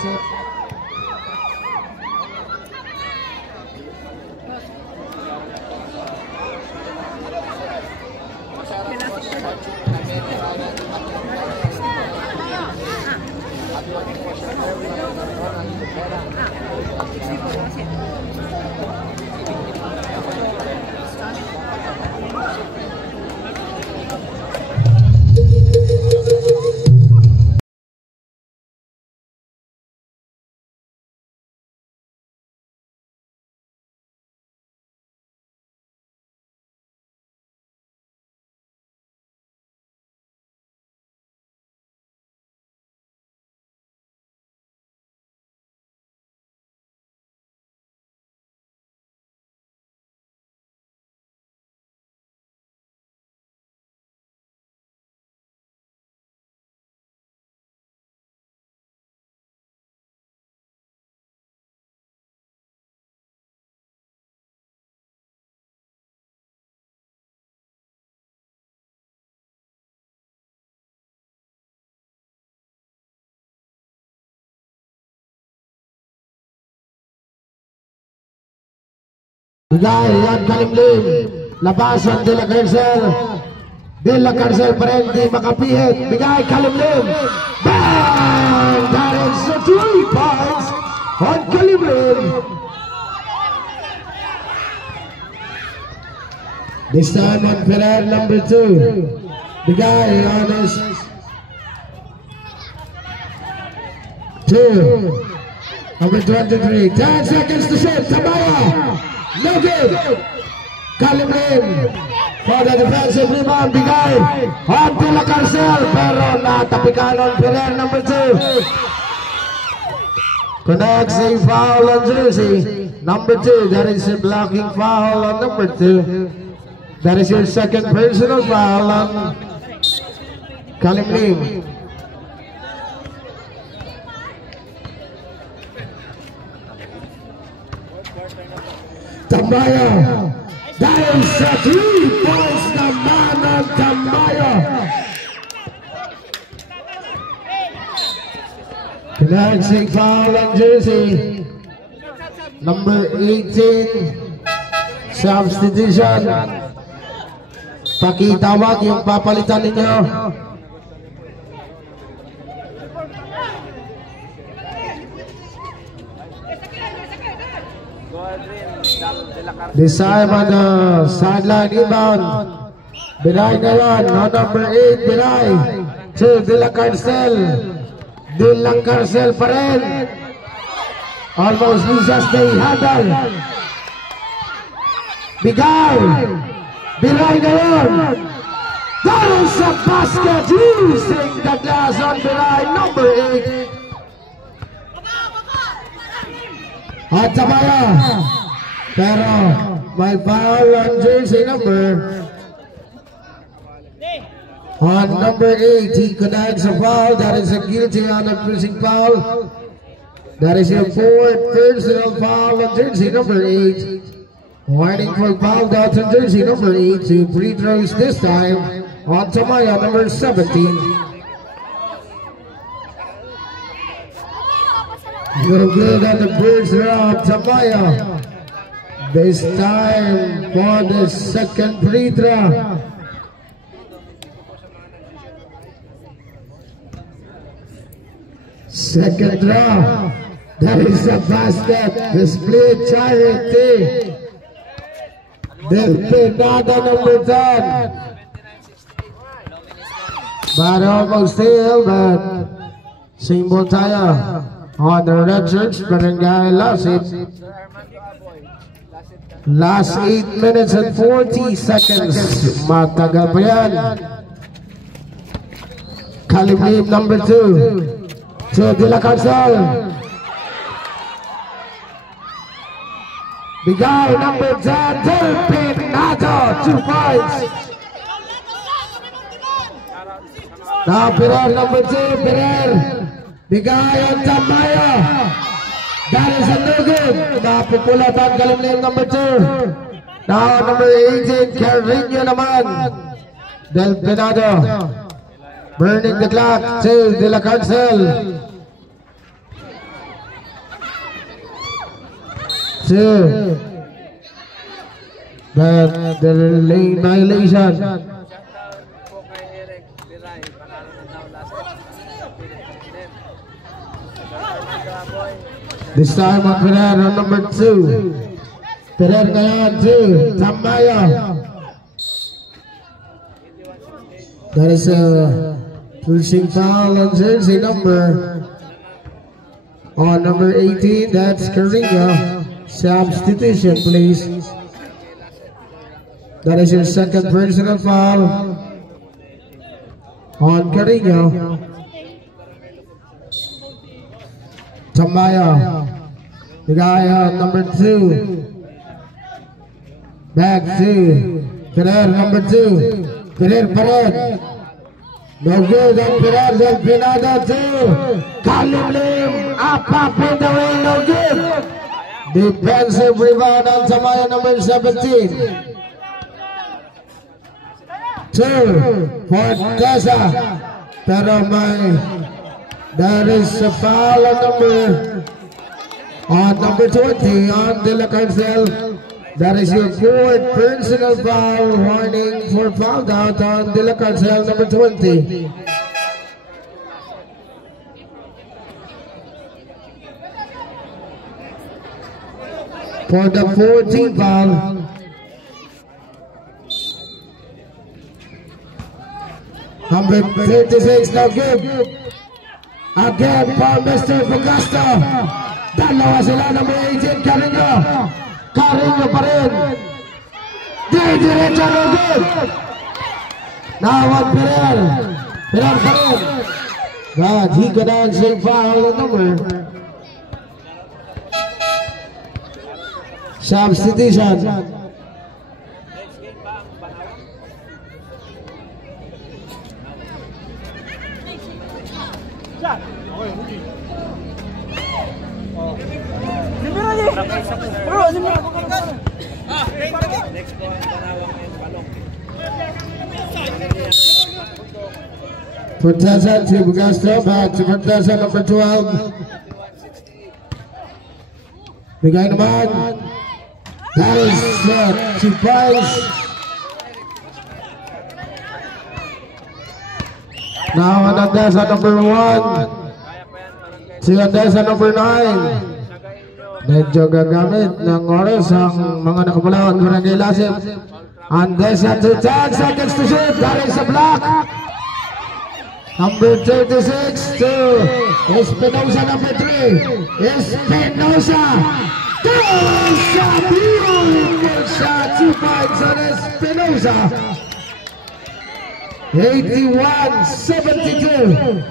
Bigay yan kalimlim. Labasan de la Carcel. De la Carcel pa rin di makapihit. Bigay kalimlim. Bang! That is 3 points on kalimlim. This time on Ferrer number 2. Bigay on his 2. Number 23. 10 seconds to shoot. Tamayo. No good. Kalimlim for the defensive rebound. Bigay on to la Carcel, pero natapikan on Ferrer number 2. Connects a foul on jersey number 2. That is a blocking foul on number 2. That is your second personal foul on Kalimlim. Tamayo. That is 3 points naman ng Tamayo. Connecting foul on jersey number 18. Substitution. Pakitawag yung papalitan ninyo. This time on the sideline rebound. Binay ngayon on number 8, Binay to De La Carcel. Dilang Carcel pa rin. Almost Lisa stay handle. Bigay. Biray ngayon. That is a basket using the glass on Biray, number 8. At Tamaya. Pero may foul on jersey number. On number 8, he connects a foul. That is a guilty on a finishing foul. That is your fourth personal foul on jersey number 8. Warning for foul out on jersey number 8 to free throws this time on Tamaya number 17. No good on the first round, Tamaya. This time for the second free throw. Second draw. That is a basket. The split charity. Delfinado number 10. But almost still, but Simbol tayo on the red shirts. Barangay lost it. Last 8 minutes and 40 seconds. Matagal pa yan. Kalibib number 2. To De La Carcel. Bigay number 10, Delfinado, 2 points. Now Pirer number 2, Pirer. Bigay on Tamaya. That is a no good. Napupula pa ang Kalibib number 2. Now number 18, Carino naman. Delfinado. Burning the clock to De La Carcel. 2. The lane violation. This time on Pirer on number 2. Pirer ngayon 2. Tamaya. That is a pushing foul on jersey number. On number 18, that's Carino. Substitution, please. That is your second personal foul on Carino. Tamaya. The guy on number 2. Back to Pirer, number 2. Pirer, Pirer. No good on Pirer, Delfinado 2. Kalibib up in the way, no good. Defensive rebound on Tamaya number 17. 2 for Tessa. Pero that is a foul on number 20 on De La Carcel. That is your fourth personal foul. Warning for foul out on De La Carcel number 20. For the 14th foul. Number 36, no good. Again for Mr. Bugasto. Dalawa sila, number 18, Carino. Carino pa rin. Diretso, no good. Now on Pirer. Pirer pa rin. But he could actually foul the number. Substitution. Forteza to Bugasto, back to Forteza number 12. Bigay naman. That is 2 points. Now Andesa number 1. Si Andesa number 9. Medyo gagamit ng oras ang mga nakamulawan Barangay Lasip. Andesa to 10 seconds to shoot. That is a block. Number 36 to Espinosa, number 3. Espinosa. Beautiful shot. 2 points on Espinosa. 81-72.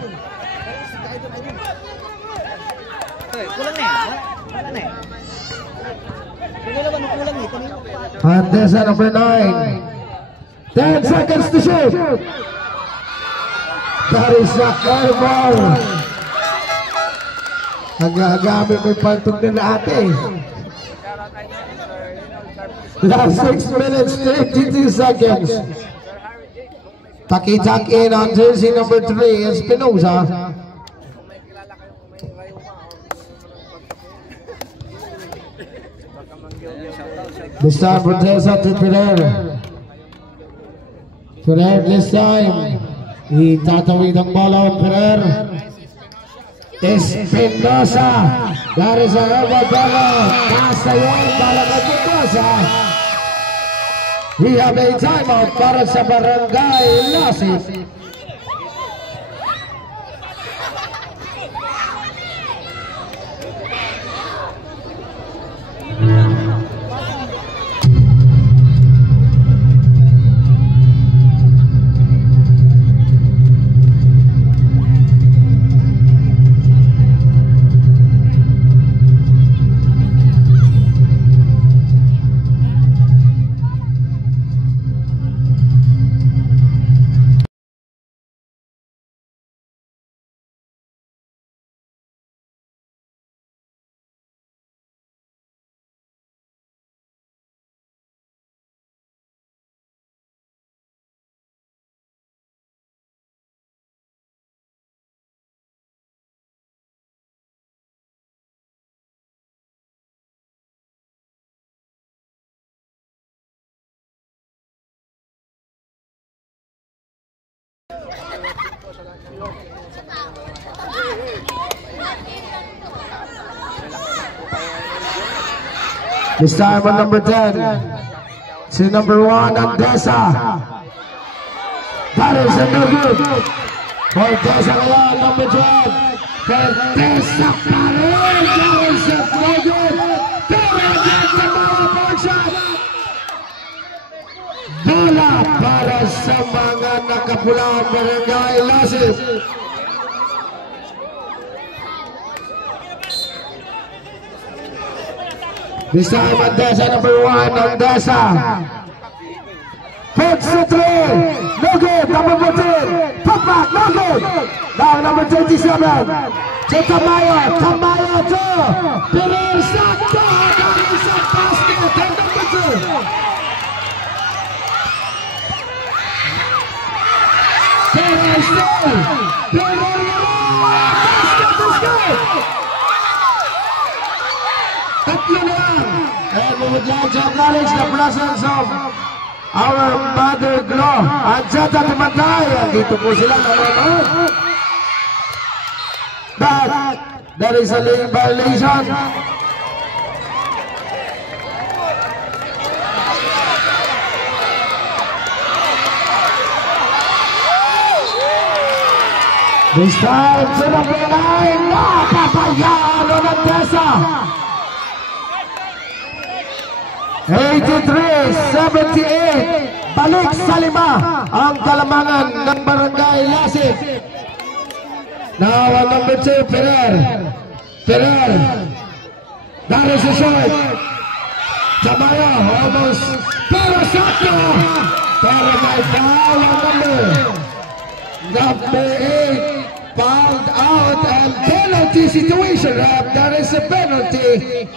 Andesa, number 9. 10 seconds to shoot. That is a airball. Nagagamit mo yung pantog na ate. Last 6 minutes, 52 seconds. Takitak in on jersey number 3, Espinosa. This time, Protesa to Ferrer. Ferrer this time. Itatawid ang bola on Ferrer. Espinosa. That is a herbal ball. Nasa yun, bala ng Espinosa. We have a timeout para sa Barangay Lasip. This time on number 10, to number 1, Andesa. That is a no good. For Andesa ngayon, number 12. Andesa pa rin. That is a no good. Pero again, the ball shot. Bola para sa mga nakapulang Barangay Lasip. This time, Andesa, number 1, Andesa. Puts the 3. No good. Number 14. Put back. No good. Now, number 27. To Tamayo. Tamayo to Perez. Sakto. That is a basket. And number 2. Perez still. Perez. Basket is good. Tatlo na lang. And we would like to acknowledge the presence of our Mother Glo. Andiyan at Matay. Dito po sila nanonood. But there is a lane violation. This time to number 9. Napapayaan o Andesa. 83-78. Balik sa 5 ang kalamangan ng Barangay Lasip. Now on number 2, Ferrer. Ferrer. That is a shot. Tamayo almost. Pero sakto. Pero may foul on number 8. Fouled out and penalty situation. That is a penalty.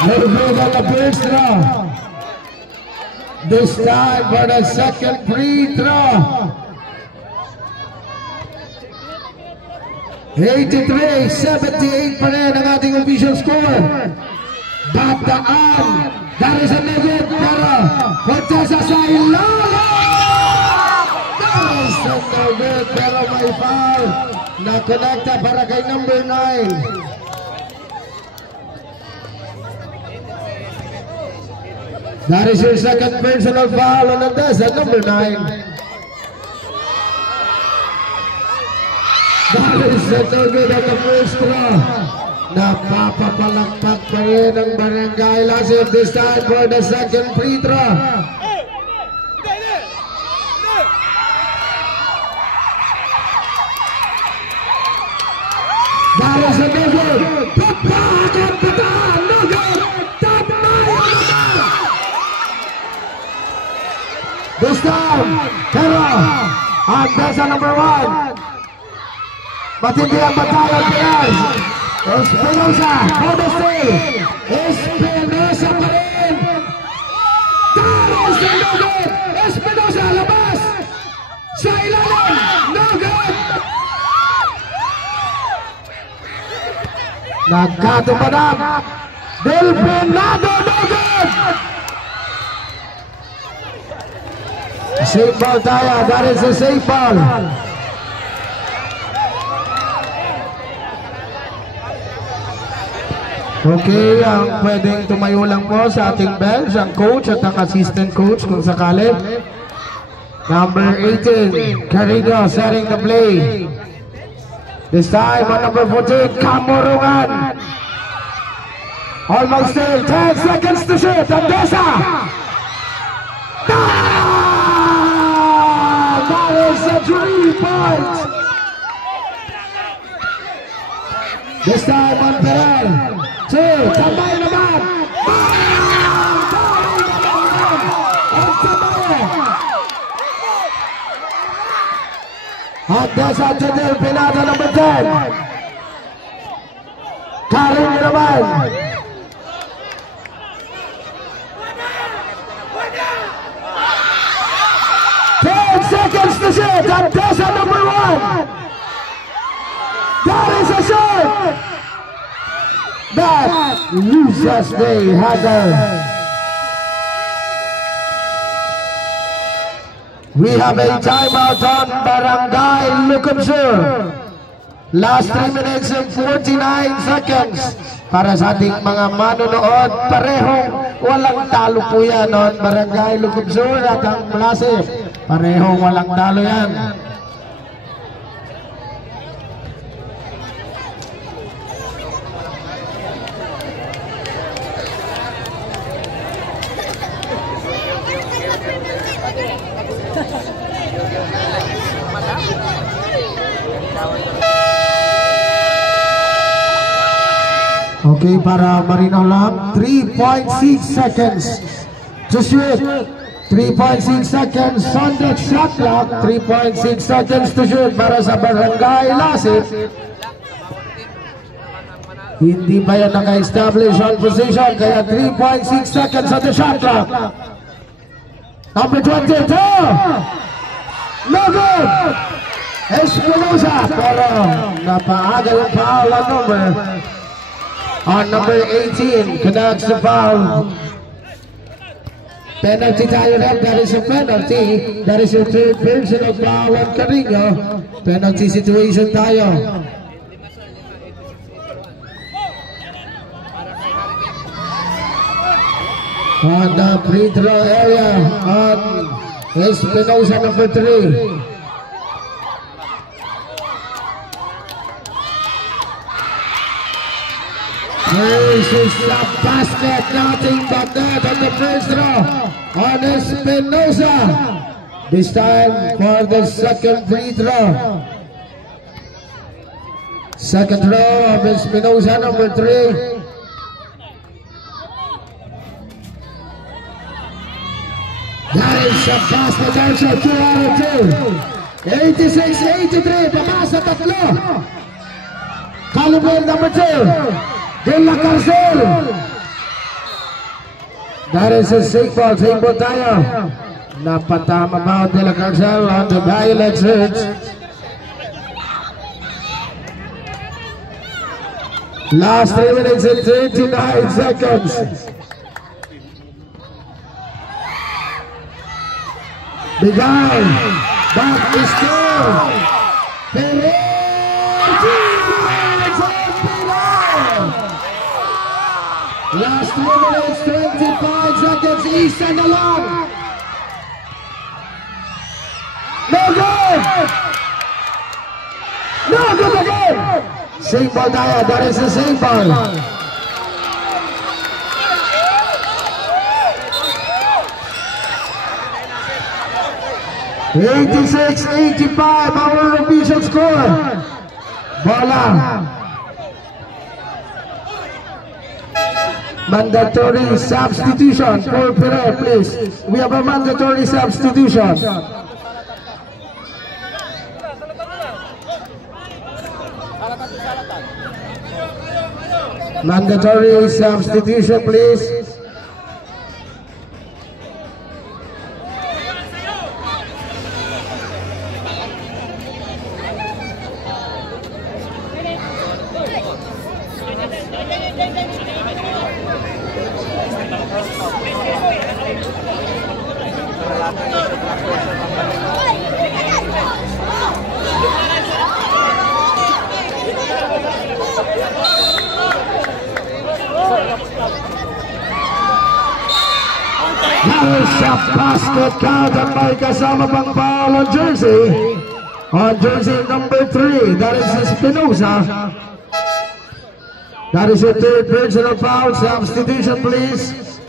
Moving on the first throw. This time for the second free throw. 83-78 pa rin ang ating official score. Bataan. That is a negative. Pero Protesa sa ilalim. That is so good. Pero may foul. Na-connecta para kay number 9. That is your second personal foul on Andesa, number 9. That is so good at the first throw. Napapapalakpak pa rin ang Barangay Lasip this time for the second free throw. That is a no good. Papakan pataan, no good. This time, pero Andesa number 1. Matindi ang batayan Piaz. Espinosa, Hodo Steel. Espinosa pa rin. Taros na no good. Espinosa, labas. Sa ilalim, no good. Nagkatupadang. Delfinado, no good. Safe ball tayo. That is a safe ball. Okay, ang pwedeng tumayo lang po sa ating bench, ang coach at ang assistant coach kung sakali. Number 18, Carrigo setting the play. This time on number 14, Kamurungan. Almost still 10 seconds to shoot. Andesa! That is a 3 points. This time on Peral. Tambay naman. Andesa to Delfinado number 10. Karin naman. 10 seconds to shoot. Andesa number 1. That is a shot. That loses the header. We have a timeout on Barangay Lucumsur. Last 3 minutes and 49 seconds. Para sa ating mga manonood, parehong walang talo po yan on Barangay Lucumsur at ang Lasip. Parehong walang talo yan. Okay, para marinaw lang, 3.6 seconds to shoot. 3.6 seconds on the shot clock. 3.6 seconds to shoot para sa Barangay Lasip. Hindi ba yan naka-establish on position? Kaya 3.6 seconds on the shot clock. Number 22. No good. Espinosa. Pero napaaga yung foul on number 18. Connects the foul. Penalty tayo rin. That is a penalty. That is your third personal foul on Carrigo. Penalty situation tayo. On the free throw area on Espinosa number 3. This is the basket, nothing but that on the first throw on Espinosa. This time for the second free throw. Second throw of Espinosa number 3. That is a basket also, 2 out of 2. 86-83, pamasa tatlo. Calibre number 2. De La Carcel. That is a safe ball. Safe ball tayo. Napatama ba De La Carcel on the violet search. Last 3 minutes and 39 seconds. Bigay. Back is still. Last 2 minutes, 25 seconds. Isa na lang. No good! No good again! Same ball tayo. That is the same ball. (86-85) our official score. Bola. Mandatory substitution for Pere, please. We have a mandatory substitution. Mandatory substitution, please. Sa basket count at may kasama pang foul on jersey. On jersey number 3, that is Espinosa. That is your third personal foul. Substitution, please.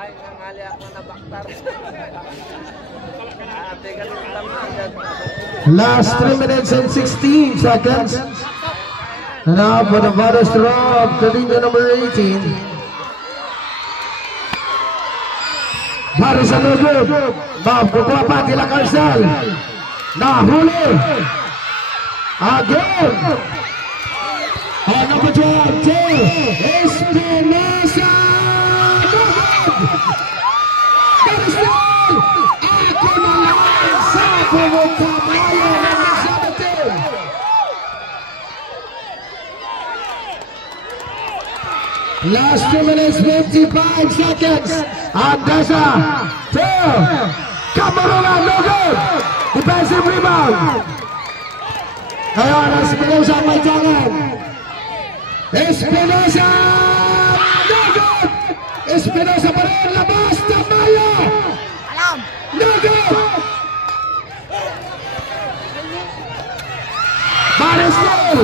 Ay, nangali ako na baktar. Last 3 minutes and 16 seconds. And now for the first throw of Kalinga number 18. Baris sa lubog. Mabukuha pa tila Carcel. Nahuli. Again. On number 12, Espinosa. Baris na. Ako na lang sa pumutamayo ng 17. Last 2 minutes, 55 seconds. Andesa, 2. Camarona, no good. Defensive rebound. Ngayon, Espinosa may tangan. Espinosa, no good. Espinosa pa rin, labas, Tamayo. No good. Marisol.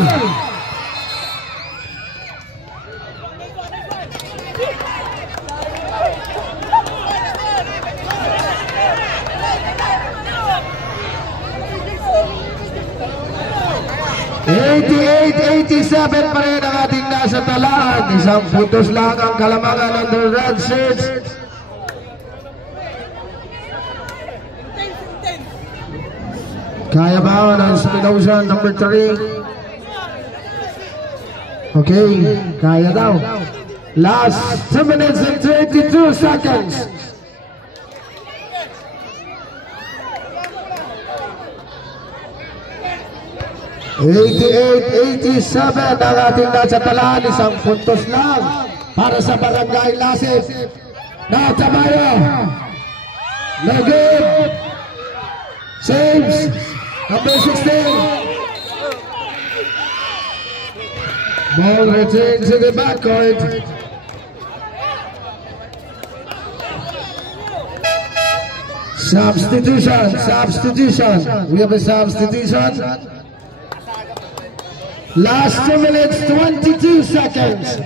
(88-87) pa rin ang ating nasa talaan. Isang puntos lang ang kalamangan ng the red shirts. Kaya ba ng Espinosa number 3? Okay, kaya daw. Last 2 minutes and 32 seconds. (88-87) ang ating nasa talaan. Isang puntos lang para sa Barangay Lasip. Now Tamayo, no good. Saves number 16. Ball returns to the backcourt. Substitution. We have a substitution. Last 2 minutes, 22 seconds.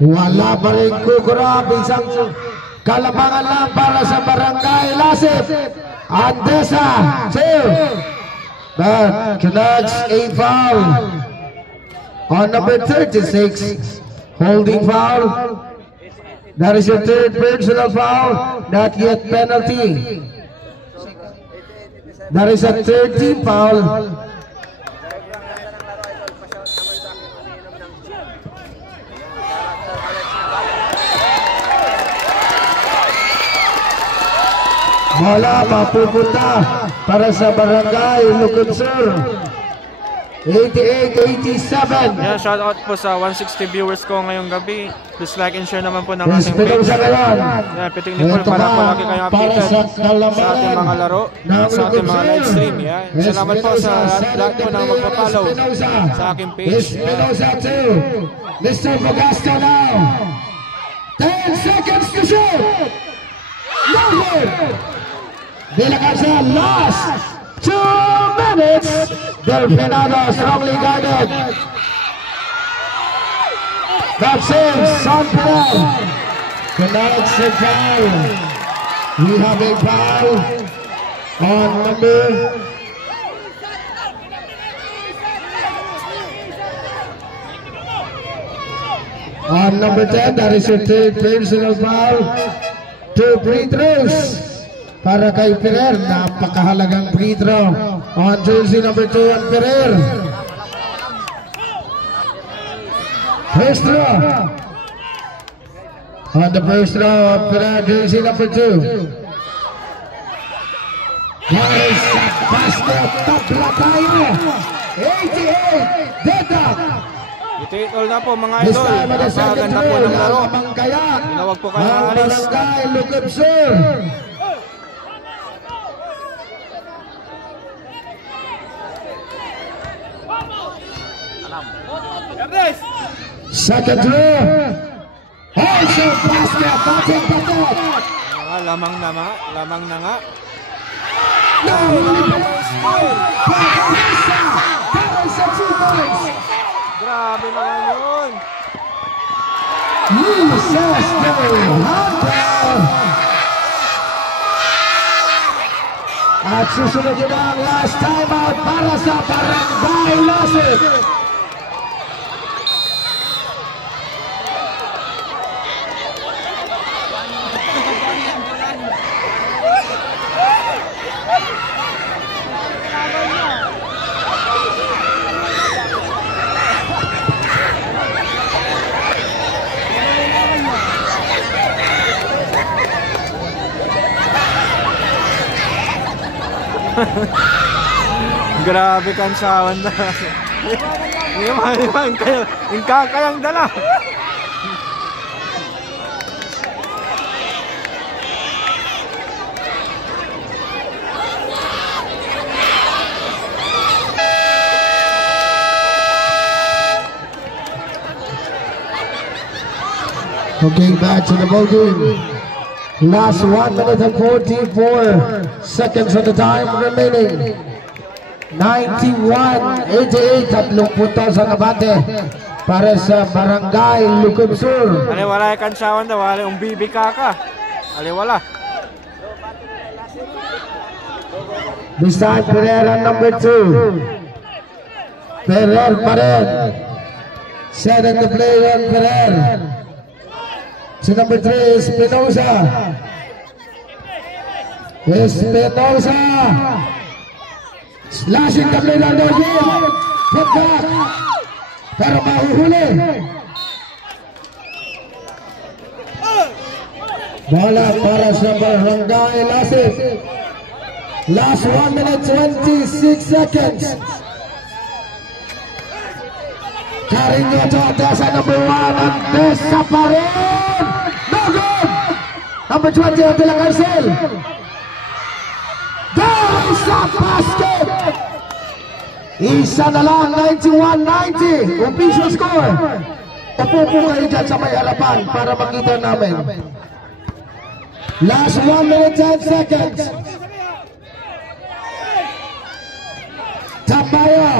Wala pa rin kukurap. Isang kalamangan lang para sa Barangay Lasip. Andesa, 2. But Canucks, a foul. On number 36, holding foul. That is your third personal foul. Not yet penalty. That is a 13 foul. Bola mapupunta para sa Barangay Lukod Sur. 88-87. Yeah, shout out po sa 160 viewers ko ngayong gabi. Please like and share naman po ng Yes, ating page. Espinosa ngayon. Yeah, pitik niyo po para po lagi kayong updated sa ating mga laro, sa ating mga live stream. Yeah. Salamat po sa lahat po na magpa-follow sa aking page. Espinosa 2. Mr. Bogasco now. 10 seconds to shoot. No good. Villacanza last 2 minutes. Delfinado strongly guarded. That saves San Pedro. Connects the foul. We have a foul on number on number 10. That is your third personal foul. 2 free throws para kay Ferrer. Napakahalagang free throw on jersey number 2 on Ferrer. First throw on the first throw of Ferrer, jersey number 2. That is a basket. Tabla tayo. 88. Dedak. Ito all na po mga idol. Napakaganda po ng laro. Tinawag po kayo ng alis. Barangay Lucubsur. Second throw. Also basket. Batik batok. Lamang na nga. No. Parisa 2 points. Grabe naman yun. Jesus Hunter. At susunod yun ang last timeout para sa Barangay Lasik. Grabe kansawan na. Iman kayo. Kayang dala. Okay, back to the ball game. Last 1 minute and 44 seconds of the time remaining. 91-88, tatlong puntos ang nabate para sa Barangay Lucubsur. Wala yung kansawan daw. Wala yung bibika ka. Wala. Beside Pereira, number 2. Ferrer pa rin. Setting the play on Ferrer. Si number 3, Espinosa. Slashing the play on Norville. Put back. Pero mahuhuli. Bola para sa Barangay Lasik. Last 1 minute 26 seconds. Carino to Tessa number 1 and Tessa pa rin. No good. Number 20 ang Villacarcel. There is a basket. Isa na lang, 91-90. Official score. Upo po kayo dyan sa may harapan para makita namin. Last 1 minute 10 seconds. Tambayo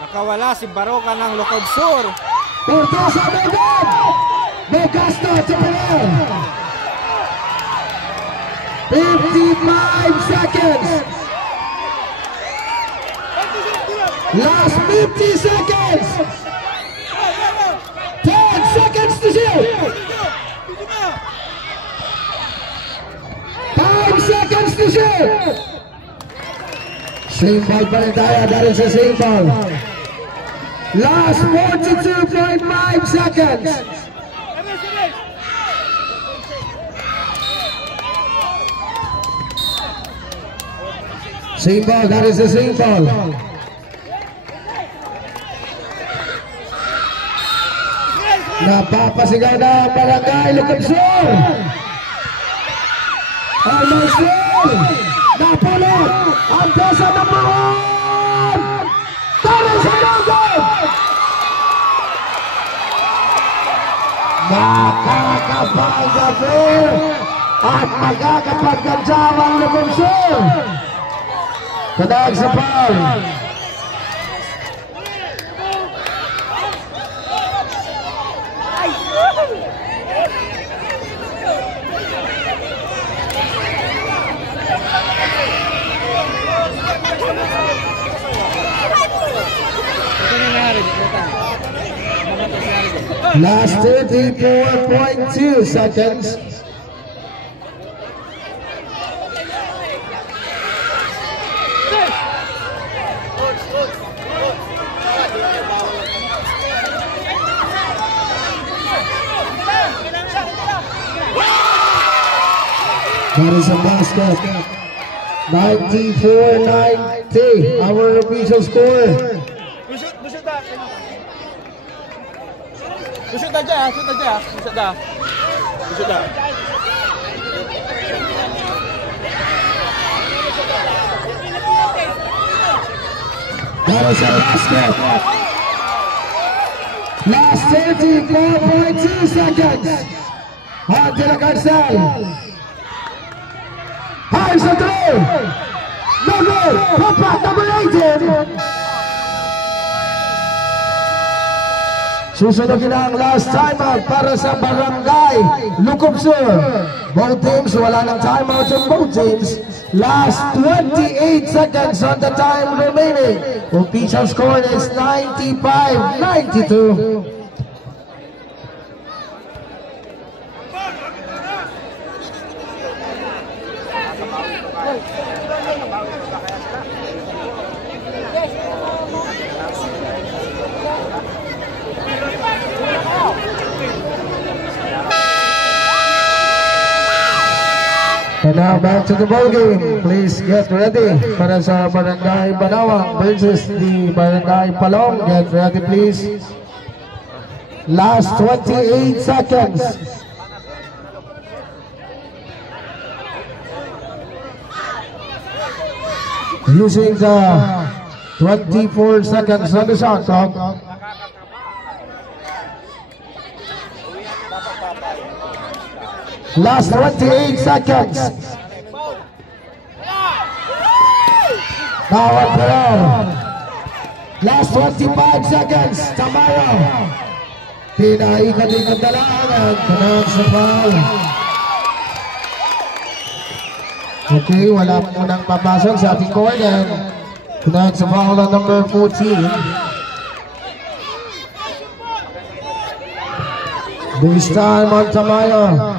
Nakawala si Baroka ng Lucubsur. Portosa Megan. Bogasto to Pereira. 55 seconds. Last 50 seconds. 10 seconds to shoot. 5 seconds to shoot. Same ball pa rin tayo. That is the same ball. Last 42.5 seconds. Same ball, that is the same ball. Napapasigaw na Barangay Lucon Sur. Almost there. Napulot ang pesa number 1. That is a no-good. Makakapagabi at magkakapagkansawa ang Lucon Sur. Kadang sa foul. Last 34.2 seconds. That is a basket. 94-90. Our official score. Shoot aja, shoot aja, shoot dah. Shoot dah. That is a basket. Last 34.2 seconds. On to the Garcel. Here's a throw. No good. Put back number 18. Susunod na ang last timeout para sa Barangay Lucon Sur. Both teams, wala ng timeout on both teams. Last 28 seconds on the time remaining. Official score is 95-92. And now back to the ball game. Please get ready para sa Barangay Banawang versus the Barangay Palong. Get ready please. Last 28 seconds. Using the 24 seconds on the shot clock. Last 28 seconds. Now on Perel. Last 25 seconds. Tamayo. Pinaikot-ikot na lang at connect sa foul. Okay, wala mo nang papasok sa ating corner. Connect sa foul on number 14. This time on Tamayo.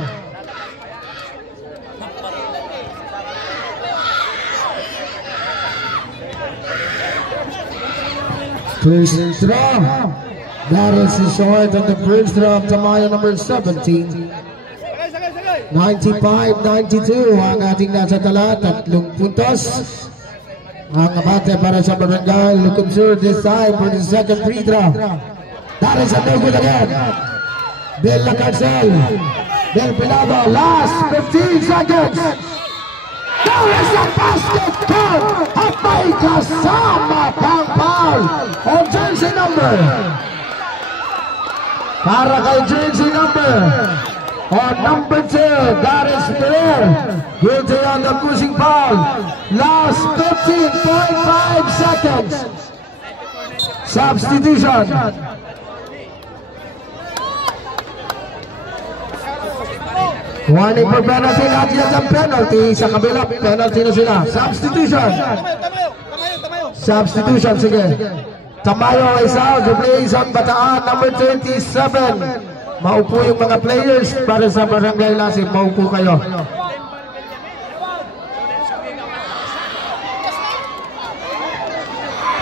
First draw. That is the short on the first draw of Tamayo number 17. 95-92 ang ating nasa tala. 3 puntos. Ang abate para sa Barangay Lucon Sur this time for the second free throw. That is a no good again. Bill Lacarcel. Bill Pilado. Last 15 seconds. There is a basket count at may kasama pang foul on jersey number. Para kay jersey number on number 2, that is Pierre. Guilty on the pushing foul. Last 15.5 seconds. Substitution. Warning for penalty, not yet ang penalty. Sa kabila, penalty na sila. Substitution. Substitution, sige. Tamayo is out. The plays on Bataan, number 27. Maupo yung mga players para sa Barangay Lasip. Maupo kayo.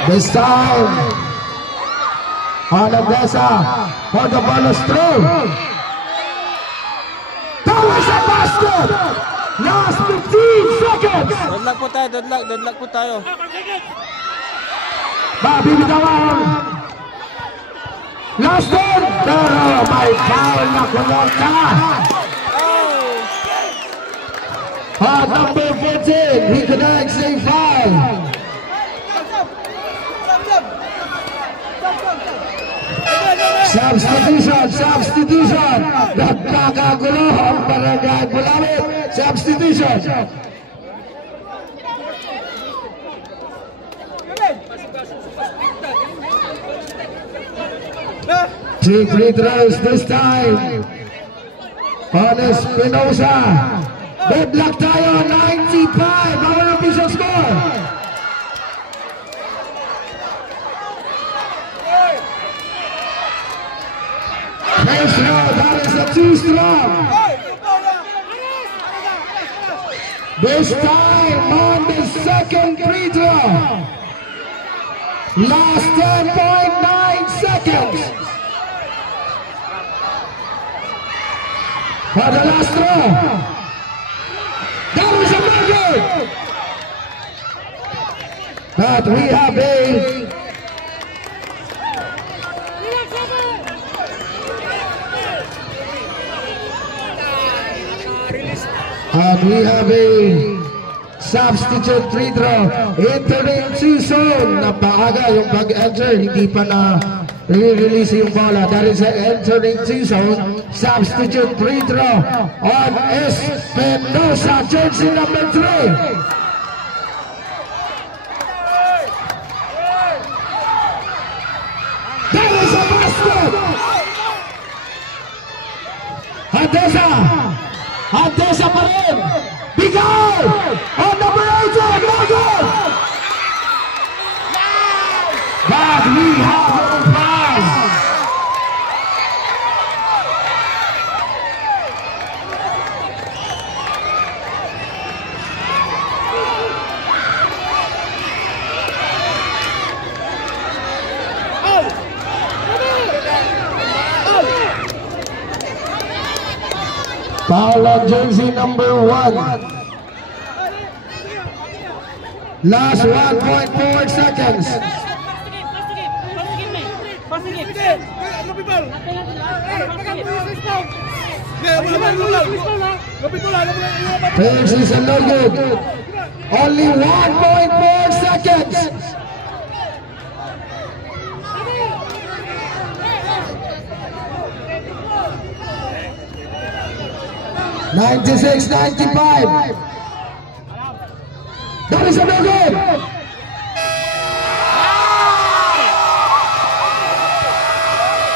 This time, Anabesa for the ball is through. That was a basket! Last 15 seconds. Deadlock po tayo, deadlock po tayo. Bibitawan. Last 10. Pero may foul na kumota. Number 14, he connects a foul. Substitution. Nagkakagulo ang Barangay Bulamit. Substitution. Two free throws this time. On Espinosa. Deadlock tayo, 95. Our official score. First row, that is a 2 strong. This time on the second free throw. Last 10.9 seconds. For the last throw. That was a good. But we have a substitute free throw. Entering two zone. Napaaga yung pag-enter. Hindi pa na re-release yung bola. That is an entering two zone. Substitute free throw on Espinosa, jersey number 3. That is a basket. Hantesa pa rin. Bigaw on number 18. No good. But we have a pass. Foul on jersey number 1. Last 1.4 seconds. This is a no good. Only 1.4 seconds. $96-95. That is a no good.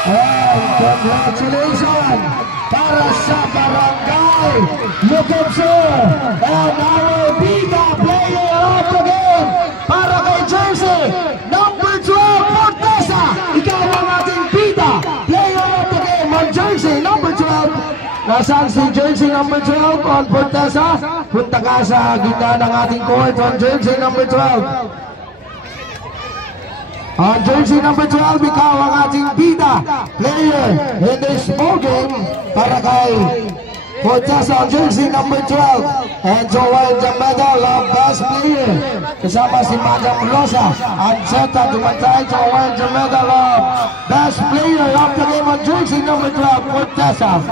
And congratulations para sa Barangay Lucumsor and our Bida player of the game para kay jersey number 12 Fortesa. Ikaw ang ating Bida player of the game on jersey number 12. Nasaan si jersey number 12 on Fortesa? Punta ka sa gitna ng ating court on jersey number 12. On jersey number 12, ikaw ang ating bida player in this ball game para kay Fortesa on jersey number 12. And Joel the medal of best player. Kasama si Madam Rosa. At Zeta dumatay Joel the medal of best player of the game on jersey number 12, Fortesa.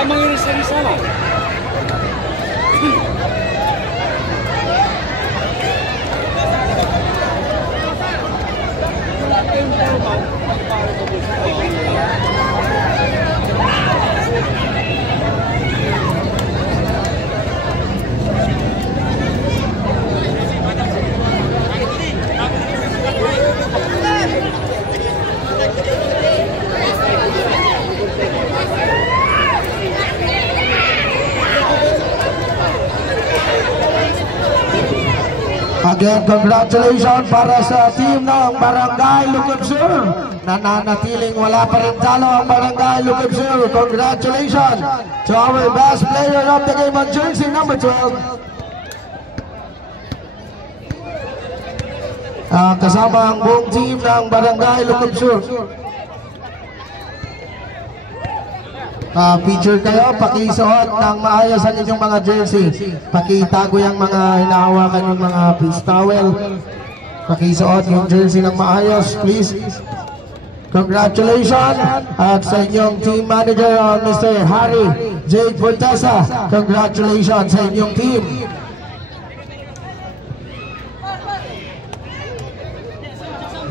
Lamang yun sa Rizala. Again, congratulations para sa team ng Barangay Lucumsor. nananatiling wala pa rin talo ang Barangay Lukib Sur. Congratulations to our best player of the game on jersey number 12. Kasama ang buong team ng Barangay Lukib Sur. Feature kayo, pakisuot ng maayos ang inyong mga jersey. Pakitago yung mga hinahawakan yung mga peace towel. Pakisuot yung jersey ng maayos, please. Congratulations at sa inyong team manager, Mr. Harry J. Fortesa. Congratulations sa inyong team.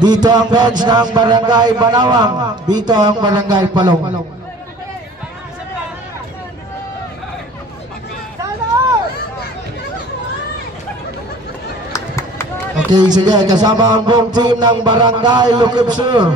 Dito ang bench ng Barangay Banawang. Dito ang Barangay Palong. Okay, sige, kasama ang buong team ng Barangay Lukib Sur.